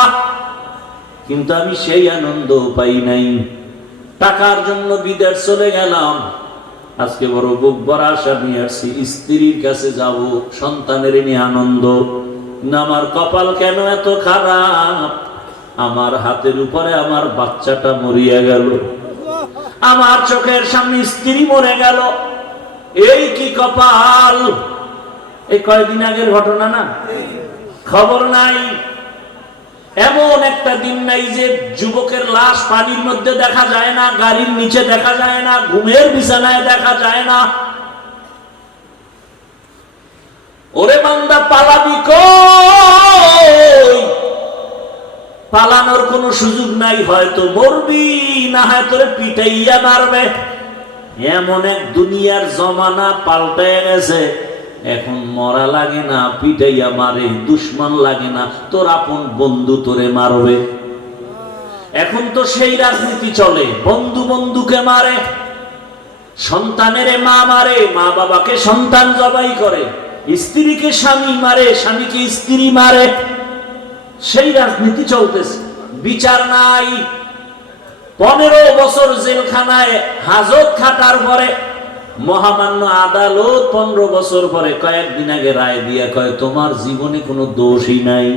কিন্তু আমি সেই আনন্দ পাই নাই। টাকার জন্য বিদেশ চলে গেলাম, আজকে বড় বুক ভরা আশা নিয়ে আসছি, স্ত্রীর কাছে যাব, সন্তানের নিয়ে আনন্দ। আমার কপাল কেন এত খারাপ, আমার হাতের উপরে আমার বাচ্চাটা মরিয়া গেল, আমার চোখের সামনে স্ত্রী মরে গেল, এই কি কপাল! এই কয়েকদিন আগের ঘটনা না, খবর নাই। এমন একটা দিন নাই যে যুবকের লাশ পানির মধ্যে দেখা যায় না, গাড়ির নিচে দেখা যায় না, ঘুমের বিছানায় দেখা যায় না। ওরে বান্দা, পালাবি কই? পালানোর কোনো সুযোগ নাই, হয়তো মরবি, না হয় তোরে পিটাইয়া মারবে। এমন এক দুনিয়ার জমানা পাল্টে গেছে, এখন মরা লাগে না, পিটাইয়া মারে। দুশ্মন লাগে না, তোর আপন বন্ধু তোরে মারবে। এখন তো সেই রাজনীতি চলে, বন্ধু বন্ধুকে মারে, সন্তানের মা মারে, মা বাবাকে সন্তান জবাই করে, স্ত্রীকে স্বামী মারে, স্বামীকে স্ত্রী মারে। সেই রাজনীতি চলতেছে, বিচার নাই। 15 বছর জেলখানায় হাজত খাটার পরে মহামান্য আদালত 15 বছর পরে কয়েকদিন আগে রায় দিয়া কয়, তোমার জীবনে কোনো দোষই নাই।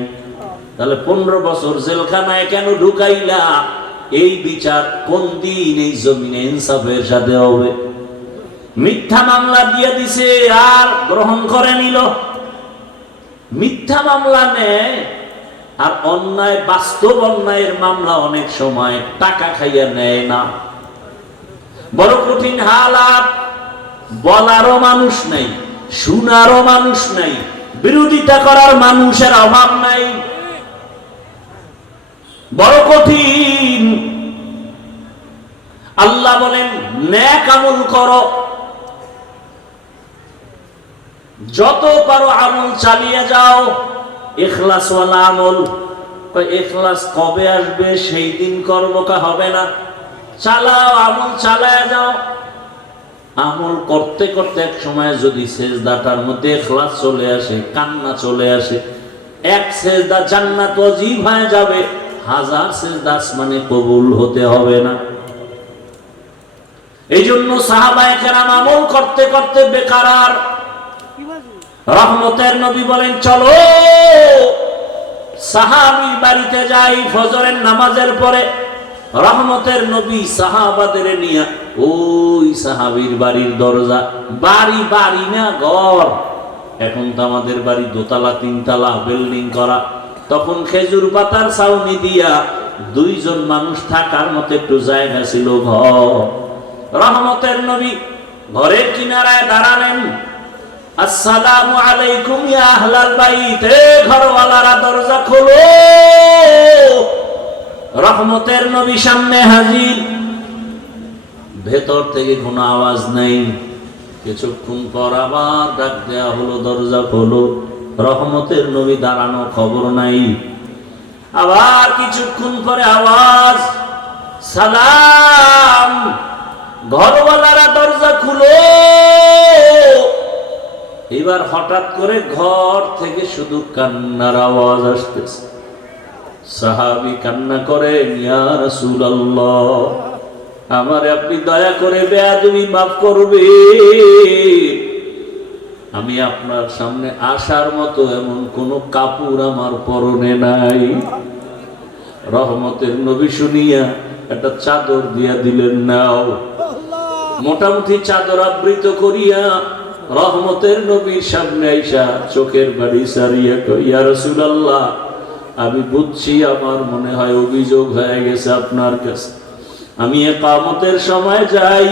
তাহলে 15 বছর জেলখানায় কেন ঢুকাইলা? এই বিচার কোন দিন এই জমিনে ইনসাফের সাথে হবে? মিথ্যা মামলা দিয়ে দিছে আর গ্রহণ করে নিল। মিথ্যা মামলা নেয় আর অন্যায়, বাস্তব অন্যায়ের মামলা অনেক সময় টাকা খাইয়া নেয় না। বড় কঠিন হালাত, বলারও মানুষ নাই, শুনারও মানুষ নাই, বিরোধিতা করার মানুষের অভাব নাই। বড় কঠিন। আল্লাহ বলেন নেক আমল করো, যত পারো আমল চালিয়ে যাও, ইখলাস ওয়ালা আমল। ইখলাস কবে আসবে? সেই দিন করবো কা হবে না? চালাও, আমল চালায় যাও। আমল করতে করতে এক সময় যদি সেজদাটার মধ্যে ইখলাস চলে আসে, কান্না চলে আসে, এক সেজদা জান্নাত ওয়াজিব হয়ে যাবে, 1000 সেজদা আসমানে কবুল হতে হবে না। এই জন্য সাহাবায়ে কেরাম আমল করতে করতে বেকারার। রহমতের নবী বলেন চলো সাহাবীর বাড়িতে যাই ফজরের নামাজের পরে। রহমতের নবী সাহাবাদের নিয়ে ওই সাহাবীর বাড়ির দরজা, বাড়ি বাড়ি না ঘর, এখন তো আমাদের বাড়ি দোতলা তিনতলা বিল্ডিং করা, তখন খেজুর পাতার ছাউনি দিয়া 2 জন মানুষ থাকার মতো একটু জায়গা ছিল ঘর। রহমতের নবী ঘরের কিনারায় দাঁড়ালেন, আসসালামু আলাইকুম ইয়া আহলাল বাইত, এ ঘরওয়ালারা দরজা খোলো। রহমতের নবী সামনে হাজির, ভেতর থেকে কোনো আওয়াজ নাই। কিছুক্ষণ পর আবার ডাক দেয়া হলো, দরজা খোলো। রহমতের নবী দাঁড়ানো, খবর নাই। আবার কিছুক্ষণ পরে আওয়াজ, সালাম, ঘরওয়ালারা দরজা খুলো। এবার হঠাৎ করে ঘর থেকে শুধু কান্নার আওয়াজ আসতেছে। সাহাবী কান্না করেন, ইয়া রাসূলুল্লাহ, আমারে আপনি দয়া করে বেয়াদবি মাফ করবে, আমি আপনার সামনে আসার মতো এমন কোন কাপড় আমার পরনে নাই। রহমতের নবী শুনিয়া একটা চাদর দিয়া দিলেন, নাও। মোটামুটি চাদর আবৃত করিয়া রহমতের নবীর সামনে আইসা চোখের বাড়ি সারিয়া কই, ইয়া রাসূলুল্লাহ, আমি বুঝছি আমার মনে হয় অভিযোগ হয়ে গেছে আপনার কাছে। আমি ইকামতের সময় যাই,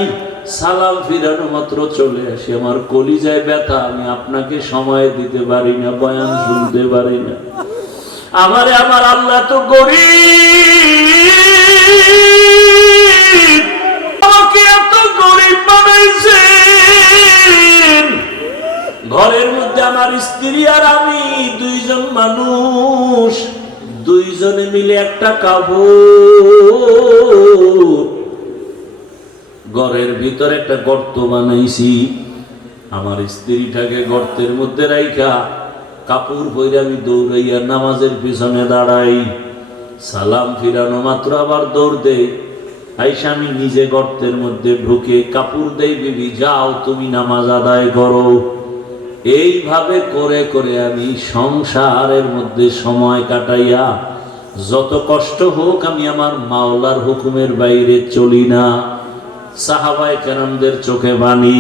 সালাম ফিরানো মাত্র চলে আসি, আমার কলিজায় ব্যথা, আমি আপনাকে সময় দিতে পারি না, বয়ান শুনতে পারি না। আমারে আমার আল্লাহ তো গরীব, আমাকে এত গরীব বানাইছেন। ঘরের মধ্যে আমার স্ত্রী আর আমি 2 জন মানুষ, 2 জনে মিলে একটা কাপড়, ঘরের ভিতরে একটা গর্ত বানাইছি। আমার স্ত্রীটাকে গর্তের মধ্যে রাইখা কাপড় পরে আমি দৌড়াইয়া নামাজের পিছনে দাঁড়াই। সালাম ফিরানো মাত্র আবার দৌড় দেই, আইসা আমি নিজে গর্তের মধ্যে ঢুকে কাপড় দেই, বিবি যাও তুমি নামাজ আদায় করো। এইভাবে করে করে আমি সংসারের মধ্যে সময় কাটাইয়া, যত কষ্ট হোক আমি আমার মাওলার হুকুমের বাইরে চলি না। সাহাবায়ে কেরামদের চোখে পানি,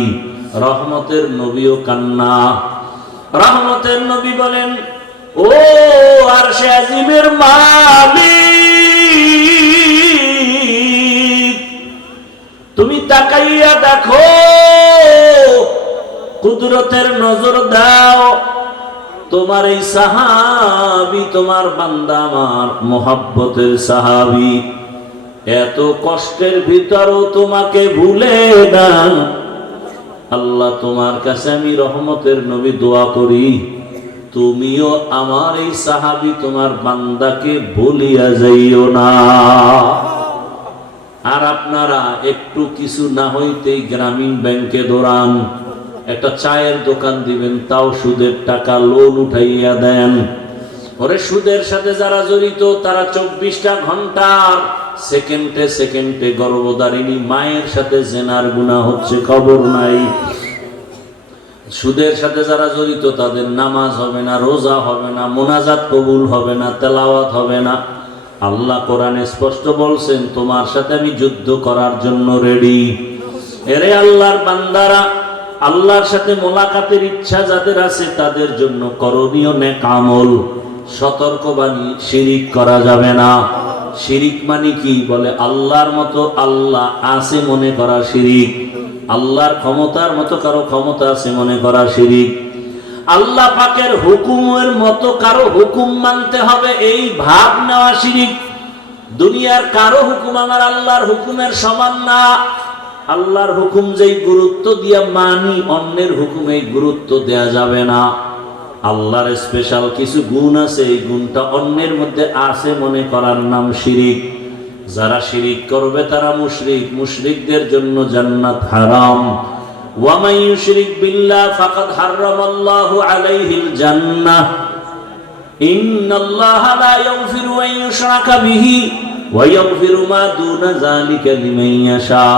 রহমতের নবীও কান্না। রহমতের নবী বলেন, ও আরশে আজিমের মালিক, তুমি তাকাইয়া দেখো, কুদরতের নজর দাও, তোমার এই সাহাবী, তোমার বান্দা আমার মোহাব্বতের সাহাবী, এত কষ্টের ভিতরও তোমাকে ভুলে না। আল্লাহ তোমার কাছে আমি রহমতের নবী দোয়া করি, তুমিও আমার এই সাহাবী তোমার বান্দাকে ভুলিয়া যাইও না। আর আপনারা একটু কিছু না হইতেই গ্রামীণ ব্যাংকে দৌড়ান, একটা চায়ের দোকান দিবেন, তাও সুদের টাকা লোন উঠাইয়া দেন। ওরে সুদের সাথে যারা জড়িত তারা 24টা ঘন্টার সেকেন্ডে সেকেন্ডে গর্ভধারিণী মায়ের সাথে জেনার গুনাহ হচ্ছে, খবর নাই। সুদের সাথে যারা জড়িত তাদের নামাজ হবে না, রোজা হবে না, মোনাজাত কবুল হবে না, তেলাওয়াত হবে না। আল্লাহ কোরআনে স্পষ্ট বলছেন, তোমার সাথে আমি যুদ্ধ করার জন্য রেডি। এরে আল্লাহর বান্দারা, আল্লাহর সাথে মোলাকাতের ইচ্ছা যাদের আছে তাদের জন্য করণীয় নেক আমল। সতর্কবাণী, শিরিক করা যাবে না। শিরিক মানে কি? বলে আল্লাহর মতো আল্লাহ আছে মনে করা শিরিক। আল্লাহর ক্ষমতার মতো কারো ক্ষমতা আছে মনে করা শিরিক। আল্লাহ পাকের হুকুমের মতো কারো হুকুম মানতে হবে এই ভাব নেওয়া শিরিক। দুনিয়ার কারো হুকুম আমার আল্লাহর হুকুমের সমান না। আল্লাহর হুকুম যেই গুরুত্ব দিয়া মানি, অন্যের হুকুমে গুরুত্ব দেয়া যাবে না। আল্লাহর স্পেশাল কিছু গুণ আছে, এই গুণটা অন্যের মধ্যে আছে মনে করার নাম শিরিক। যারা শিরিক করবে তারা মুশরিক। মুশরিকদের জন্য জান্নাত হারাম। ওয়া মান ইউশরিক বিল্লাহ ফাকাদ হারামাল্লাহু আলাইহিল জান্নাহ। ইন্নাল্লাহা লা ইয়াগফিরু আন ইউশরাকা বিহি ওয়া ইয়াগফিরু মা দুনা যালিকা লিমান ইয়াশা।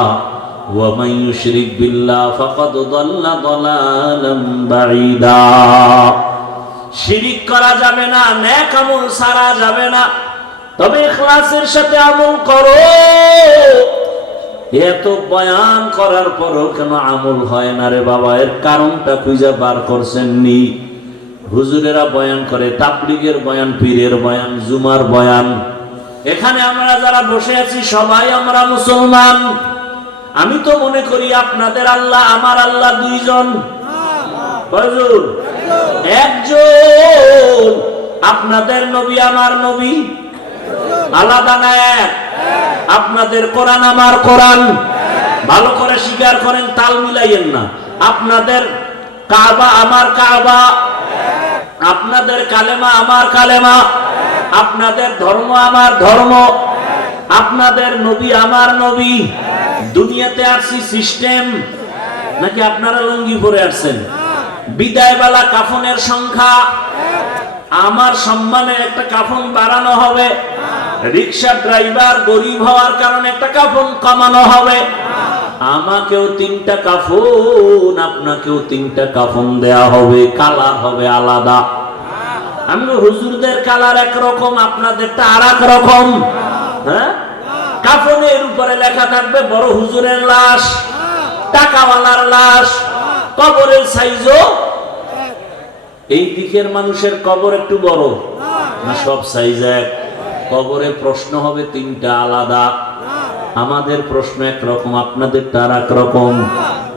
ওয়া মান ইউশরিক বিল্লাহ ফাকাদ দাল্লা দালালান বাঈদা। শিরিক করা যাবে না, নেক আমল ছাড়া যাবে না, তবে ইখলাসের সাথে আমল করো। এত বয়ান করার পরও কেন আমল হয় না রে বাবা? এর কারণটা খুঁজে বার করছেন নি? হুজুরেরা বয়ান করে, তাবলীগের বয়ান, পীরের বয়ান, জুমার বয়ান। এখানে আমরা যারা বসে আছি সবাই আমরা মুসলমান। আমি তো মনে করি আপনাদের আল্লাহ আমার আল্লাহ দুইজন। হুজুর একজন। আপনাদের নবী আমার নবী আলাদা না এক? আপনাদের কোরআন আমার কোরআন। ভালো করে স্বীকার করেন, তাল মিলাইয়েন না। আপনাদের কাবা আমার কাবা, আপনাদের কালেমা আমার কালেমা, আপনাদের ধর্ম আমার ধর্ম, আপনাদের নবী আমার নবী। দুনিয়াতে আসছি সিস্টেম নাকি আপনারা লুঙ্গি পরে আসছেন? বিদায়বেলা কাফনের সংখ্যা, আমার সম্মানে একটা কাফন বাড়ানো হবে। রিক্সা ড্রাইভার গরিব হওয়ার কারণে একটা কাফন কমানো হবে। আমাকেও 3টা কাফন, আপনাকেও 3টা কাফন দেয়া হবে। কালার হবে আলাদা। আমি হুজুরদের কালার একরকম, আপনাদেরটা আর এক রকম। হ্যাঁ, কাফনের উপরে লেখা থাকবে বড় হুজুরের লাশ, টাকাওয়ালার লাশ। কবরের সাইজও এই দিকের মানুষের কবর একটু বড় না সব সাইজ এক? কবরে প্রশ্ন হবে 3টা আলাদা। আমাদের প্রশ্ন একরকম, আপনাদের তার একরকম।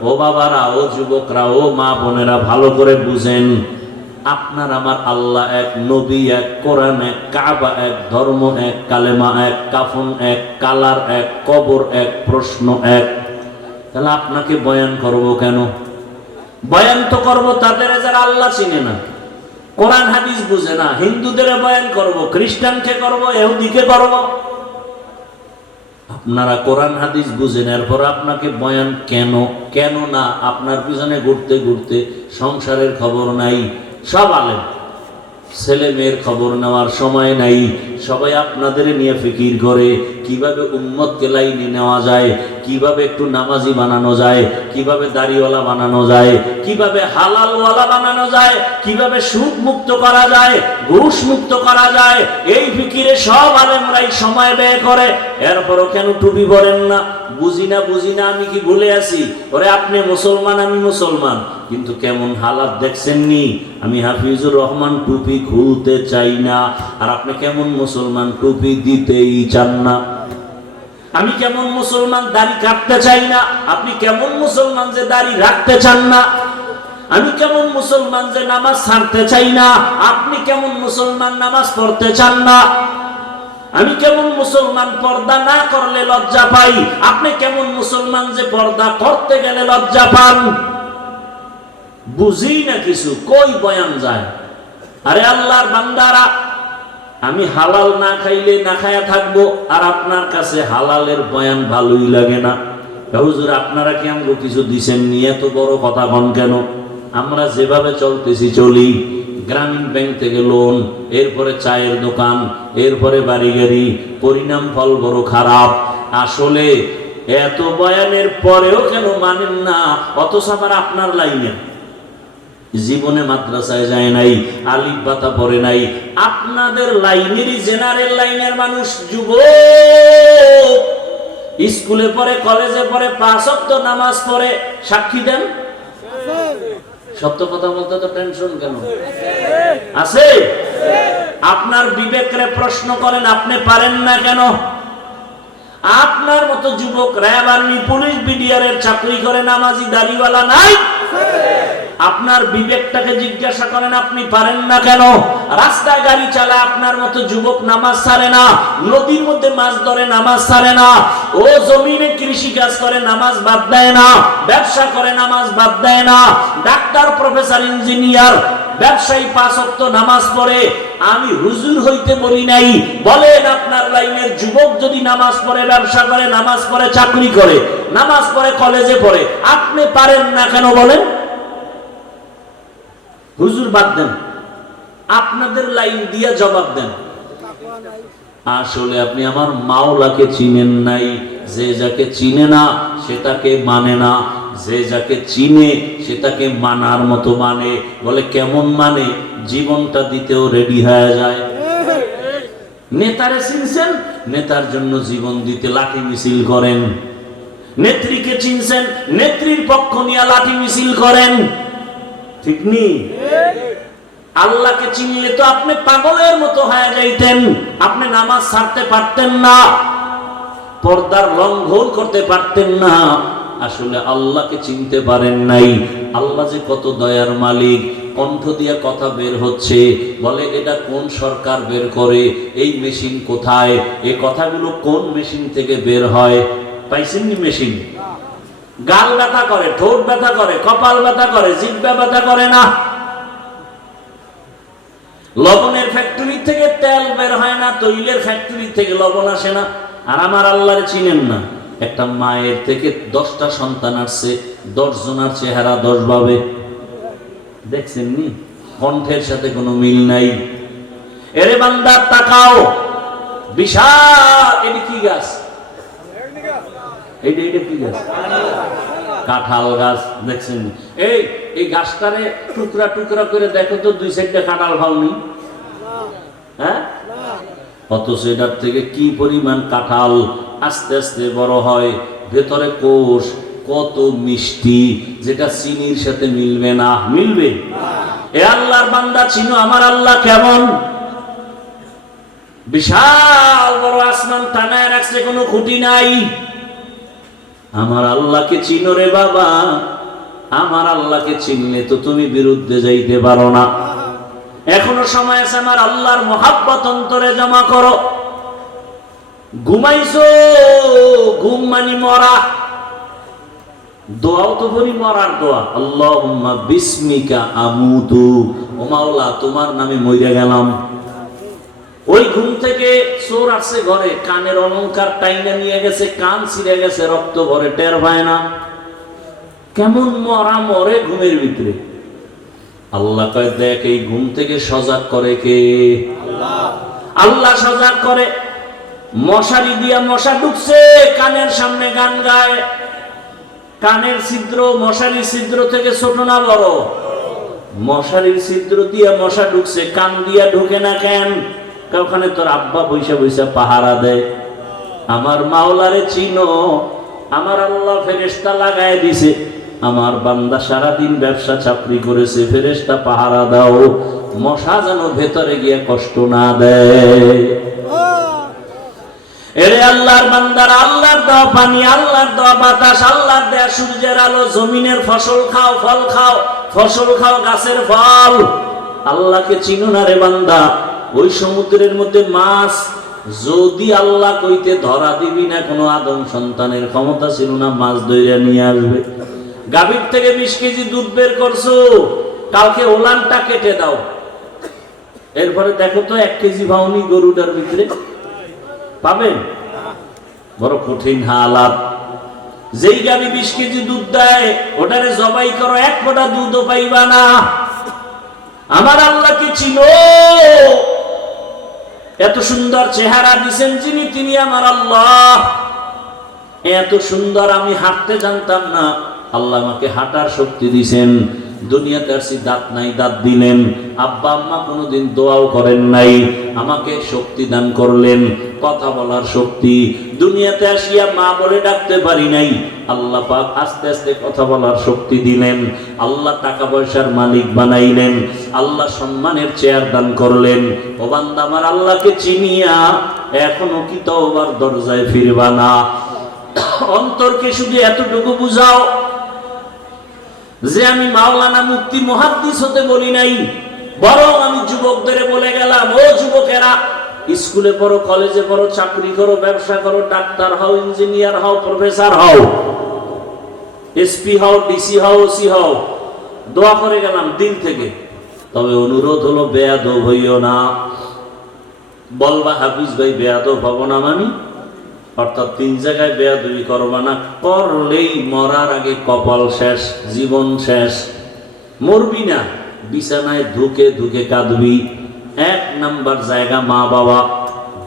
ও বাবারা, ও যুবকরা, ও মা বোনেরা, ভালো করে বুঝেন। আপনার আমার আল্লাহ এক, নবী এক, কোরআন এক, কাবা এক, ধর্ম এক, কালেমা এক, কাফন এক, কালার এক, কবর এক, প্রশ্ন এক। তাহলে আপনাকে বয়ান করব কেন? বয়ান তো করবো তাদের যারা আল্লাহ চিনে না, কোরআন হাদিস বুঝে না। হিন্দুদের বয়ান করব, খ্রিস্টানকে করব, ইহুদিকে করব। আপনারা কোরআন হাদিস বুঝেন, এরপর আপনাকে বয়ান কেন? কেন না? আপনার পিছনে ঘুরতে ঘুরতে সংসারের খবর নাই। সব আলেম, ছেলে মেয়ের খবর নেওয়ার সময় নাই। সবাই আপনাদের নিয়ে ফিকির করে কিভাবে উম্মতকে লাইনে নেওয়া যায়, কিভাবে একটু নামাজি বানানো যায়, কিভাবে দাড়িওয়ালা বানানো যায়, কিভাবে হালালওয়ালা বানানো যায়, কিভাবে সুদ মুক্ত করা যায়, ঘুষ মুক্ত করা যায়। এই ফিকিরে সব আলেমরাই সময় ব্যয় করে। এরপরও কেন টুপি পরেন না? বুঝি না, বুঝি না, আমি কি ভুলে আছি? ওরে আপনি মুসলমান, আমি মুসলমান, কিন্তু কেমন হালাত দেখছেন নি? আমি হাফিজুর রহমান টুপি খুলতে চাই না, আর আপনি কেমন মুসলমান টুপি দিতেই চান না। আমি কেমন মুসলমান দাড়ি কাটতে চাই না, আপনি কেমন মুসলমান যে দাড়ি রাখতে চান না। আমি কেমন মুসলমান যে নামাজ ছাড়তে চাই না, আপনি কেমন মুসলমান নামাজ পড়তে চান না। আমি কেমন মুসলমান পর্দা না করলে লজ্জা পাই, আপনি কেমন মুসলমান যে পর্দা করতে গেলে লজ্জা পান। বুঝি না কিছু, কই বয়ান যায়? আরে আল্লাহর বান্দারা, আমি হালাল না খাইলে না খায়া থাকবো, আর আপনার কাছে হালালের বয়ান ভালোই লাগে না। হুজুর আপনারা কি আমাকে কিছু দিছেন নি? এত বড় কথা কন কেন? আমরা যেভাবে চলতেছি চলি। গ্রামীণ ব্যাংক থেকে লোন, এরপরে চায়ের দোকান, এরপরে বাড়ি গাড়ি, পরিণাম ফল বড় খারাপ। আসলে এত বয়ানের পরেও কেন মানেন না? অথচ আবার আপনার লাইনে জীবনে মাদ্রাসায় যায় নাই, আলিফ বাতা পড়ে নাই। আপনাদের লাইনেরই জেনারেল লাইনের মানুষ, যুবক স্কুলে পড়ে, কলেজে পড়ে, 5 ওয়াক্ত নামাজ পড়ে, সাক্ষী দেন। সত্য কথা বলতে তো টেনশন কেন আছে? আপনার বিবেকরে প্রশ্ন করেন, আপনি পারেন না কেন? আপনার মতো যুবক র্যাব, আর্মি, পুলিশ, বিডিআর এর চাকরি করে, নামাজি দাড়িওয়ালা নাই? আপনার বিবেকটাকে জিজ্ঞাসা করেন, আপনি পারেন না কেন? রাস্তায় গাড়ি চালায় আপনার মতো যুবক নামাজ ছাড়ে না, নদীর মধ্যে মাছ ধরে নামাজ ছাড়ে না, ও জমিনে কৃষি কাজ করে নামাজ বাদ দেয় না, ব্যবসা করে নামাজ বাদ দেয় না, ডাক্তার, প্রফেসর, ইঞ্জিনিয়ার, ব্যবসায়ী 5 ওয়াক্ত নামাজ পড়ে। আমি হুজুর হইতে বলি নাই, বলেন আপনার লাইনের যুবক যদি নামাজ পড়ে, ব্যবসা করে, নামাজ পড়ে, চাকরি করে, নামাজ পড়ে, কলেজে পড়ে, আপনি পারেন না কেন বলেন? হুজুর বাদ দেন, আপনাদের লাইন দিয়ে জবাব দেন। আসলে আপনি আমার মাওলাকে চিনেন নাই। যে যাকে চিনে না সেটাকে মানে না, যে যাকে চিনে সেটাকে মানার মতো মানে। বলে কেমন মানে? জীবনটা দিতেও রেডি হয়ে যায়। নেতারে চিনছেন, নেতার জন্য জীবন দিতে লাঠি মিছিল করেন। নেত্রীকে চিনছেন, নেত্রীর পক্ষ নিয়ে লাঠি মিছিল করেন। ঠিক নি? আল্লাহকে চিনলে তো আপনি পাগলের মতো হয়ে যাইতেন, আপনি নামাজ ছাড়তে পারতেন না, পর্দার লঙ্ঘন করতে পারতেন না। আসলে আল্লাহকে চিনতে পারেন নাই। আল্লাহ যে কত দয়ার মালিক। কণ্ঠ দিয়ে কথা বের হচ্ছে, বলে এটা কোন সরকার বের করে, এই মেশিন কোথায়, এই কথাগুলো কোন মেশিন থেকে বের হয়? পাইছেন নি মেশিন? গাল ব্যথা করে, ঠোঁট ব্যথা করে, কপাল ব্যথা করে, জিহ্বা ব্যথা করে না। লবণের ফ্যাক্টরি থেকে তেল বের হয় না, তৈলের ফ্যাক্টরি থেকে লবণ আসে না। আর আমার আল্লাহরে চিনেন না। একটা মায়ের থেকে 10টা সন্তান আসছে, 10 জনের চেহারা 10 ভাবে। দেখছেন নি? কণ্ঠের সাথে কোনো মিল নাই। এরে বান্দা তাকাও, বিশাল, এটা কি গাছ? এইটা কি গাছ? কাঁঠাল গাছ। দেখছেন? এই গাছটারে টুকরা টুকরা করে দেখো তো, 2 সাইডে কাঁঠাল ভাঙনি, হ্যাঁ? অথচ এটার থেকে কি পরিমাণ কাঁঠাল আস্তে আস্তে বড় হয়, ভেতরে কোষ কত মিষ্টি, যেটা চিনির সাথে মিলবে না। মিলবে? এ আল্লাহর বান্দা চিনো আমার আল্লাহ কেমন? বিশাল বড় আসমান টানায় রাখছে, কোনো খুঁটি নাই। আমার আল্লাহকে চিনো রে বাবা। আমার আল্লাহকে চিনলে তো তুমি বিরুদ্ধে যাইতে পারো না। এখনো সময় আছে, আমার আল্লাহর মহাব্বত অন্তরে জমা করো। ঘুমাইছো, ঘুম মানে মরা। দোয়াও তো বলি মরার দোয়া, আল্লাহুম্মা বিসমিকা আমুতু, ও মাওলা তোমার নামে মইরা গেলাম। ওই ঘুম থেকে চোর আসছে ঘরে, কানের অলংকার টাইনা নিয়ে গেছে, কান ছিঁড়ে গেছে, রক্ত ভরে, টের পায় না। কেমন মরা মরে ঘুমের ভিতরে। আল্লাহ কয় দেখ, এই ঘুম থেকে সজাগ করে কে? আল্লাহ সজাগ করে। মশারি দিয়া মশা ঢুকছে, কানের সামনে গান গায়। কানের ছিদ্র মশারির ছিদ্র থেকে ছোট না বড়? মশারির ছিদ্র দিয়া মশা ঢুকছে, কান দিয়া ঢুকে না কেন? ওখানে তোর আব্বা বৈশা বৈশা পাহারা দেয়। আমার মাওলারে চিনো? আমার আল্লাহ ফেরেশতা লাগায় দিছে। আমার বান্দা সারাদিন ব্যবসা চাকরি করেছে, ফেরেশতা পাহারা দাও, মশা যেন ভেতরে গিয়ে কষ্ট না দেয়। এরে আল্লাহর বান্দারা, আল্লাহর দেওয়া পানি, আল্লাহর দেওয়া বাতাস, আল্লাহর দেওয়া সূর্যের আলো, জমিনের ফসল খাও, ফল খাও, ফসল খাও, গাছের ফল। আল্লাহকে চিনো না রে বান্দা? ওই সমুদ্রের মধ্যে মাছ যদি আল্লাহ কইতে ধরা দিবি না, কোনো আদম সন্তানের ক্ষমতা ছিল না মাছ ধরে নিয়ে আসবে। গাভীর থেকে 20 কেজি দুধ বের করছো, কালকে ওলানটা কেটে দাও, এরপরে দেখো তো 1 কেজি ভাউনি গরুটার ভিতরে পাবেন? বড় কঠিন হালাত। যেই গাভী 20 কেজি দুধ দেয়, ওটারে জবাই করো, 1 ফোঁটা দুধও পাইবা না। আমার আল্লাহকে চিনো? এত সুন্দর চেহারা দিছেন যিনি, তিনি আমার আল্লাহ। এত সুন্দর আমি হাঁটতে জানতাম না, আল্লাহ আমাকে হাঁটার শক্তি দিছেন। দুনিয়াতে আসছি, দাঁত নাই, দাঁত দিলেন। আব্বা আম্মা কোনোদিন দোয়াও করেন নাই, আমাকে শক্তি দান করলেন, কথা বলার শক্তি। দুনিয়াতে আসিয়া মা বলে ডাকতে পারি নাই, আল্লাহ পাক আস্তে আস্তে কথা বলার শক্তি দিলেন। আল্লাহ টাকা পয়সার মালিক বানাইলেন, আল্লাহ সম্মানের চেয়ার দান করলেন। ও বান্দা আমার, আল্লাহকে চিনিয়া এখনো কি তওবার দরজায় ফিরবা না? অন্তরকে শুধু এতটুকু বুঝাও যে আমি মাওলানা মুফতি মুহাদ্দিস হতে বলি নাই, বরং আমি যুবকদের বলে গেলাম, ও যুবকেরা, স্কুলে পড়ো, কলেজে পড়ো, চাকরি করো, ব্যবসা করো, ডাক্তার হও, ইঞ্জিনিয়ার হও, প্রফেসর হও, এসপি হও, ডিসি হও, ওসি হও, দোয়া করে গেলাম দিল থেকে। তবে অনুরোধ হলো, বেয়াদব হইও না। বলবা হাফিজ ভাই বেয়াদব হব না মানে? অর্থাৎ 3 জায়গায় বেয়াদবি করবা না, করলেই মরার আগে কপাল শেষ, জীবন শেষ। মরবি না, বিছানায় ধুকে ধুকে কাঁদবি। 1 নাম্বার জায়গা মা বাবা,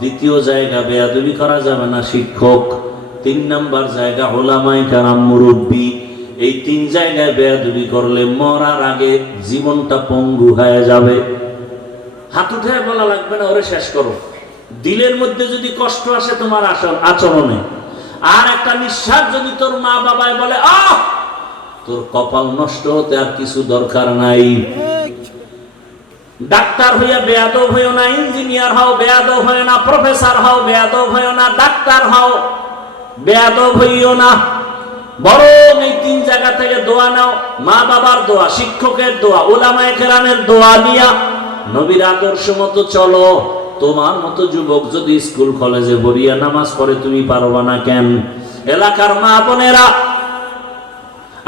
2য় জায়গা বেয়াদবি করা যাবে না শিক্ষক, 3 নাম্বার জায়গা ওলামায়ে কেরাম মুরব্বী। এই 3 জায়গায় বেয়াদবি করলে মরার আগে জীবনটা পঙ্গু হয়ে যাবে। হাত উঠে বলা লাগবে না, ওরে শেষ করো। দিলের মধ্যে যদি কষ্ট আসে তোমার আচরণে, আর একটা নিঃশ্বাস যদি তোর মা বাবায় বলে, আহ, তোর কপাল নষ্ট হতে আর কিছু দরকার নাই। ডাক্তার হইয়া বেয়াদব হইও না, ইঞ্জিনিয়ার হও বেয়াদব হইও না, প্রফেসর হও বেয়াদব হইও না, ডাক্তার হও বেয়াদব হইও না। বরং এই 3 জায়গা থেকে দোয়া নাও, মা বাবার দোয়া, শিক্ষকের দোয়া, উলামায়ে কেরামের দোয়া নিয়া নবীর আদর্শ মতো চলো। তোমার মতো যুবক যদি স্কুল কলেজে বরিয়া নামাজ পড়ে, তুমি পারবা না কেন? এলাকার মা বোনেরা,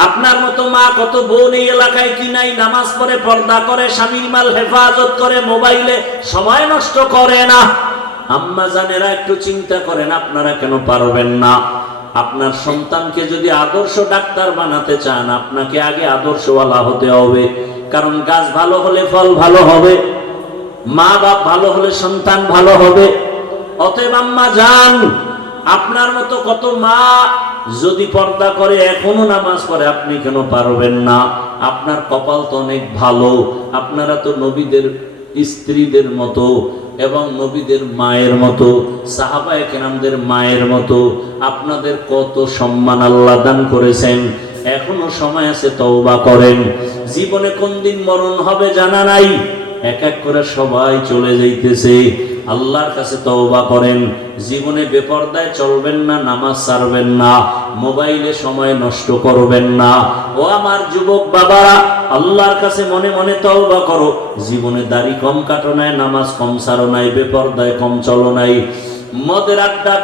আপনার মতো মা কত বোন এই এলাকায় কি নাই? নামাজ পড়ে, পর্দা করে, স্বামীর মাল হেফাজত করে, মোবাইলে সময় নষ্ট করে না। আম্মা জানেরা একটু চিন্তা করেন, আপনারা কেন পারবেন না? আপনার সন্তানকে যদি আদর্শ ডাক্তার বানাতে চান, আপনাকে আগে আদর্শওয়ালা হতে হবে। কারণ গাছ ভালো হলে ফল ভালো হবে, মা বাপ ভালো হলে সন্তান ভালো হবে। অতএব আম্মা জান, আপনার মতো কত মা যদি পর্দা করে, এখনো নামাজ পড়ে, আপনি কেন পারবেন না? আপনার কপাল তো অনেক ভালো, আপনারা তো নবীদের স্ত্রীদের মতো এবং নবীদের মায়ের মতো, সাহাবায়ে কেরামদের মায়ের মতো। আপনাদের কত সম্মান আল্লাহ দান করেছেন। এখনো সময় আছে, তওবা করেন। জীবনে কোন দিন মরণ হবে জানা নাই, এক এক করে সবাই চলে যাইতেছে। আল্লাহর কাছে তওবা করেন। জীবনে বেপরদায় চলবেন না, নামাজ ছাড়বেন না, মোবাইলে সময় নষ্ট করবেন না। ও আমার যুবক বাবারা, আল্লাহর কাছে মনে মনে তওবা করো। জীবনে দাড়ি কম কাটো নাই, নামাজ কম ছাড়ো নাই, বেপরদায় কম চলো নাই, মদের আড্ডা,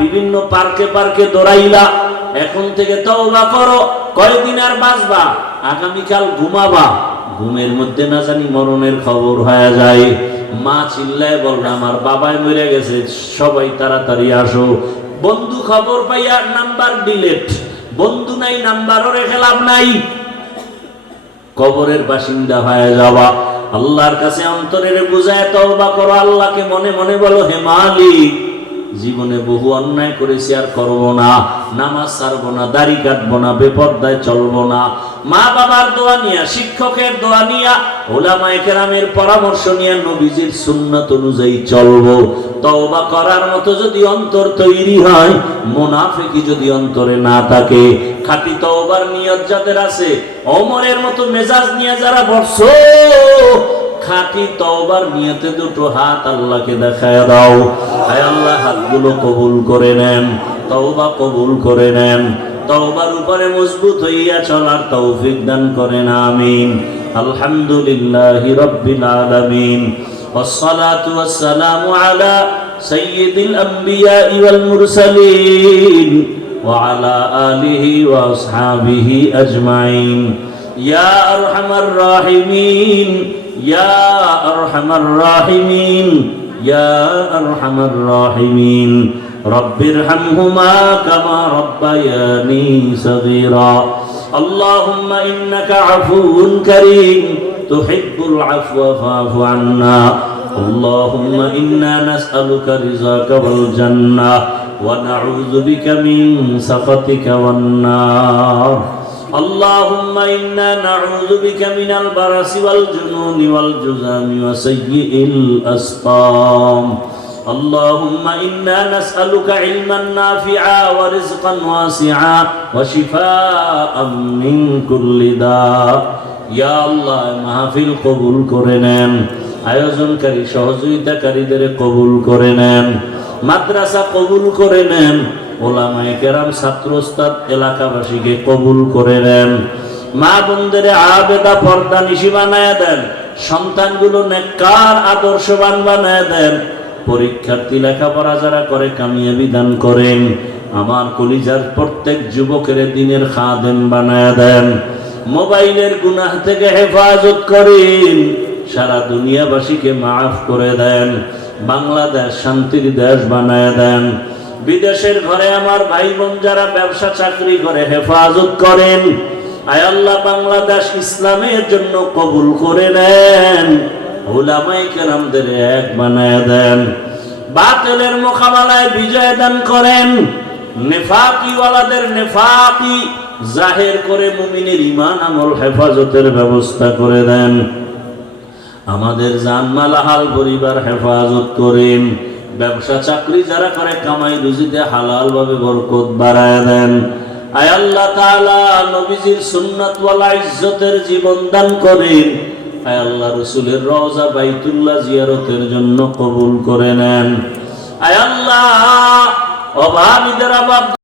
বিভিন্ন পার্কে পার্কে দৌড়াইলা। এখন থেকে তওবা করো। কয়দিন আর বাঁচবা? আগামীকাল ঘুমাবা, ঘুমের মধ্যে না জানি মরণের খবর হয়ে যায়। মা চিল্লায় বলবে, আমার বাবাই মরে গেছে, সবাই তাড়াতাড়ি আসো। বন্ধু খবর পাইয়া নাম্বার ডিলেট, বন্ধু নাই, নাম্বারও রেখে লাভ নাই, কবরের বাসিন্দা হয়ে যাওয়া। আল্লাহর কাছে অন্তরের বুঝায় তওবা করো। আল্লাহকে মনে মনে বলো, হে মালিক, জীবনে বহু অন্যায় করেছি, আর করবো না, নামাজ ছাড়বো না, দাড়ি কাটবো না, বেপরদায় চলবো না। মা বাবার দোয়া নিয়া, শিক্ষকের দোয়া নিয়া, উলামায়ে কেরামের পরামর্শ নিয়া নবীজির সুন্নাত অনুযায়ী চলবো। তওবা করার মতো যদি অন্তর তৈরি হয়, মুনাফিকি যদি অন্তরে না থাকে, খাঁটি তওবার নিয়ত যাদের আছে, ওমরের মতো মেজাজ নিয়ে যারা বসছো, খাঁটি তওবার নিয়তে দুটো হাত আল্লাহকে দেখায় দাও। আয় আল্লাহ, হাতগুলো কবুল করে নেন, তওবা কবুল করে নেন, তওবার উপরে মজবুত হইয়া চলার তৌফিক দান করেন, আমিন। আলহামদুলিল্লাহি রাব্বিল আলামিন, ওয়াসসালাতু ওয়াসসালামু আলা সাইয়্যিদিল আমবিয়া ওয়াল মুরসালিন ওয়া আলা আলিহি ওয়া আসহাবিহি আজমাইন। ইয়া আরহামার রাহিমিন, ইয়া আরহামার রাহিমিন, ইয়া আরহামার রাহিমিন। রব্বিরহামহুমা কামা রব্বায়ানি সগীরা। আল্লাহুম্মা ইন্নাকা আফুউন কারীম তুহিব্বুল আফওয়া ফা'ফু আন্না। আল্লাহুম্মা ইন্না নাসআলুকা রিযাকা ওয়াল জান্নাহ ওয়া নাউযু বিকা মিন সাখাতিকা ওয়ান নার। اللهم إنا نعوذ بك من البرص والجنون والجذام وسيء الأسقام اللهم إنا نسألك علما نافعا ورزقا واسعا وشفاء من كل داء يا الله মাহফিল কবুল করে নেন আয়োজনকারী সহযোগিতাকারীদের কবুল করে নেন মাদ্রাসা কবুল করে নেন ওলামায়ে কেরাম ছাত্র ওস্তাদ এলাকাবাসীকে কবুল করে নেন মা বোনদের আবেদা পর্দা নিশি বানায় দেন সন্তানগুলো নেককার আদর্শবান বানায় দেন পরীক্ষার্থী লেখাপড়া যারা করে কামিয়াবি দান করেন আমার কলিজার প্রত্যেক যুবকের দিনের খাদেম বানায় দেন মোবাইলের গুনাহ থেকে হেফাজত করেন সারা দুনিয়াবাসীকে মাফ করে দেন বাংলাদেশ শান্তির দেশ বানায় দেন বিদেশের ঘরে আমার ভাই বোন যারা ব্যবসা চাকরি করে হেফাজত করেন আয় আল্লাহ বাংলাদেশ ইসলামের জন্য কবুল করে নেন উলামায়ে কেরামদের এক বানায় দেন বাতিলের মোকাবেলায় বিজয় দান করেন নেফাকি ওয়ালাদের নেফাকি জাহির করে মুমিনের ঈমান আমল হেফাজতের ব্যবস্থা করে দেন আমাদের জানমাল হাল পরিবার হেফাজত করেন ব্যবসা চাকরি যারা করে কামাই রুজিতে হালাল ভাবে বরকত বাড়ায় দেন আয় আল্লাহ তাআলা নবীজির সুন্নাত ওয়ালা ইজ্জতের জীবন দান করেন আয় আল্লাহ রাসূলের রওজা বাইতুল্লাহ জিয়ারতের জন্য কবুল করে নেন আয় আল্লাহ অভাবীদের অভাব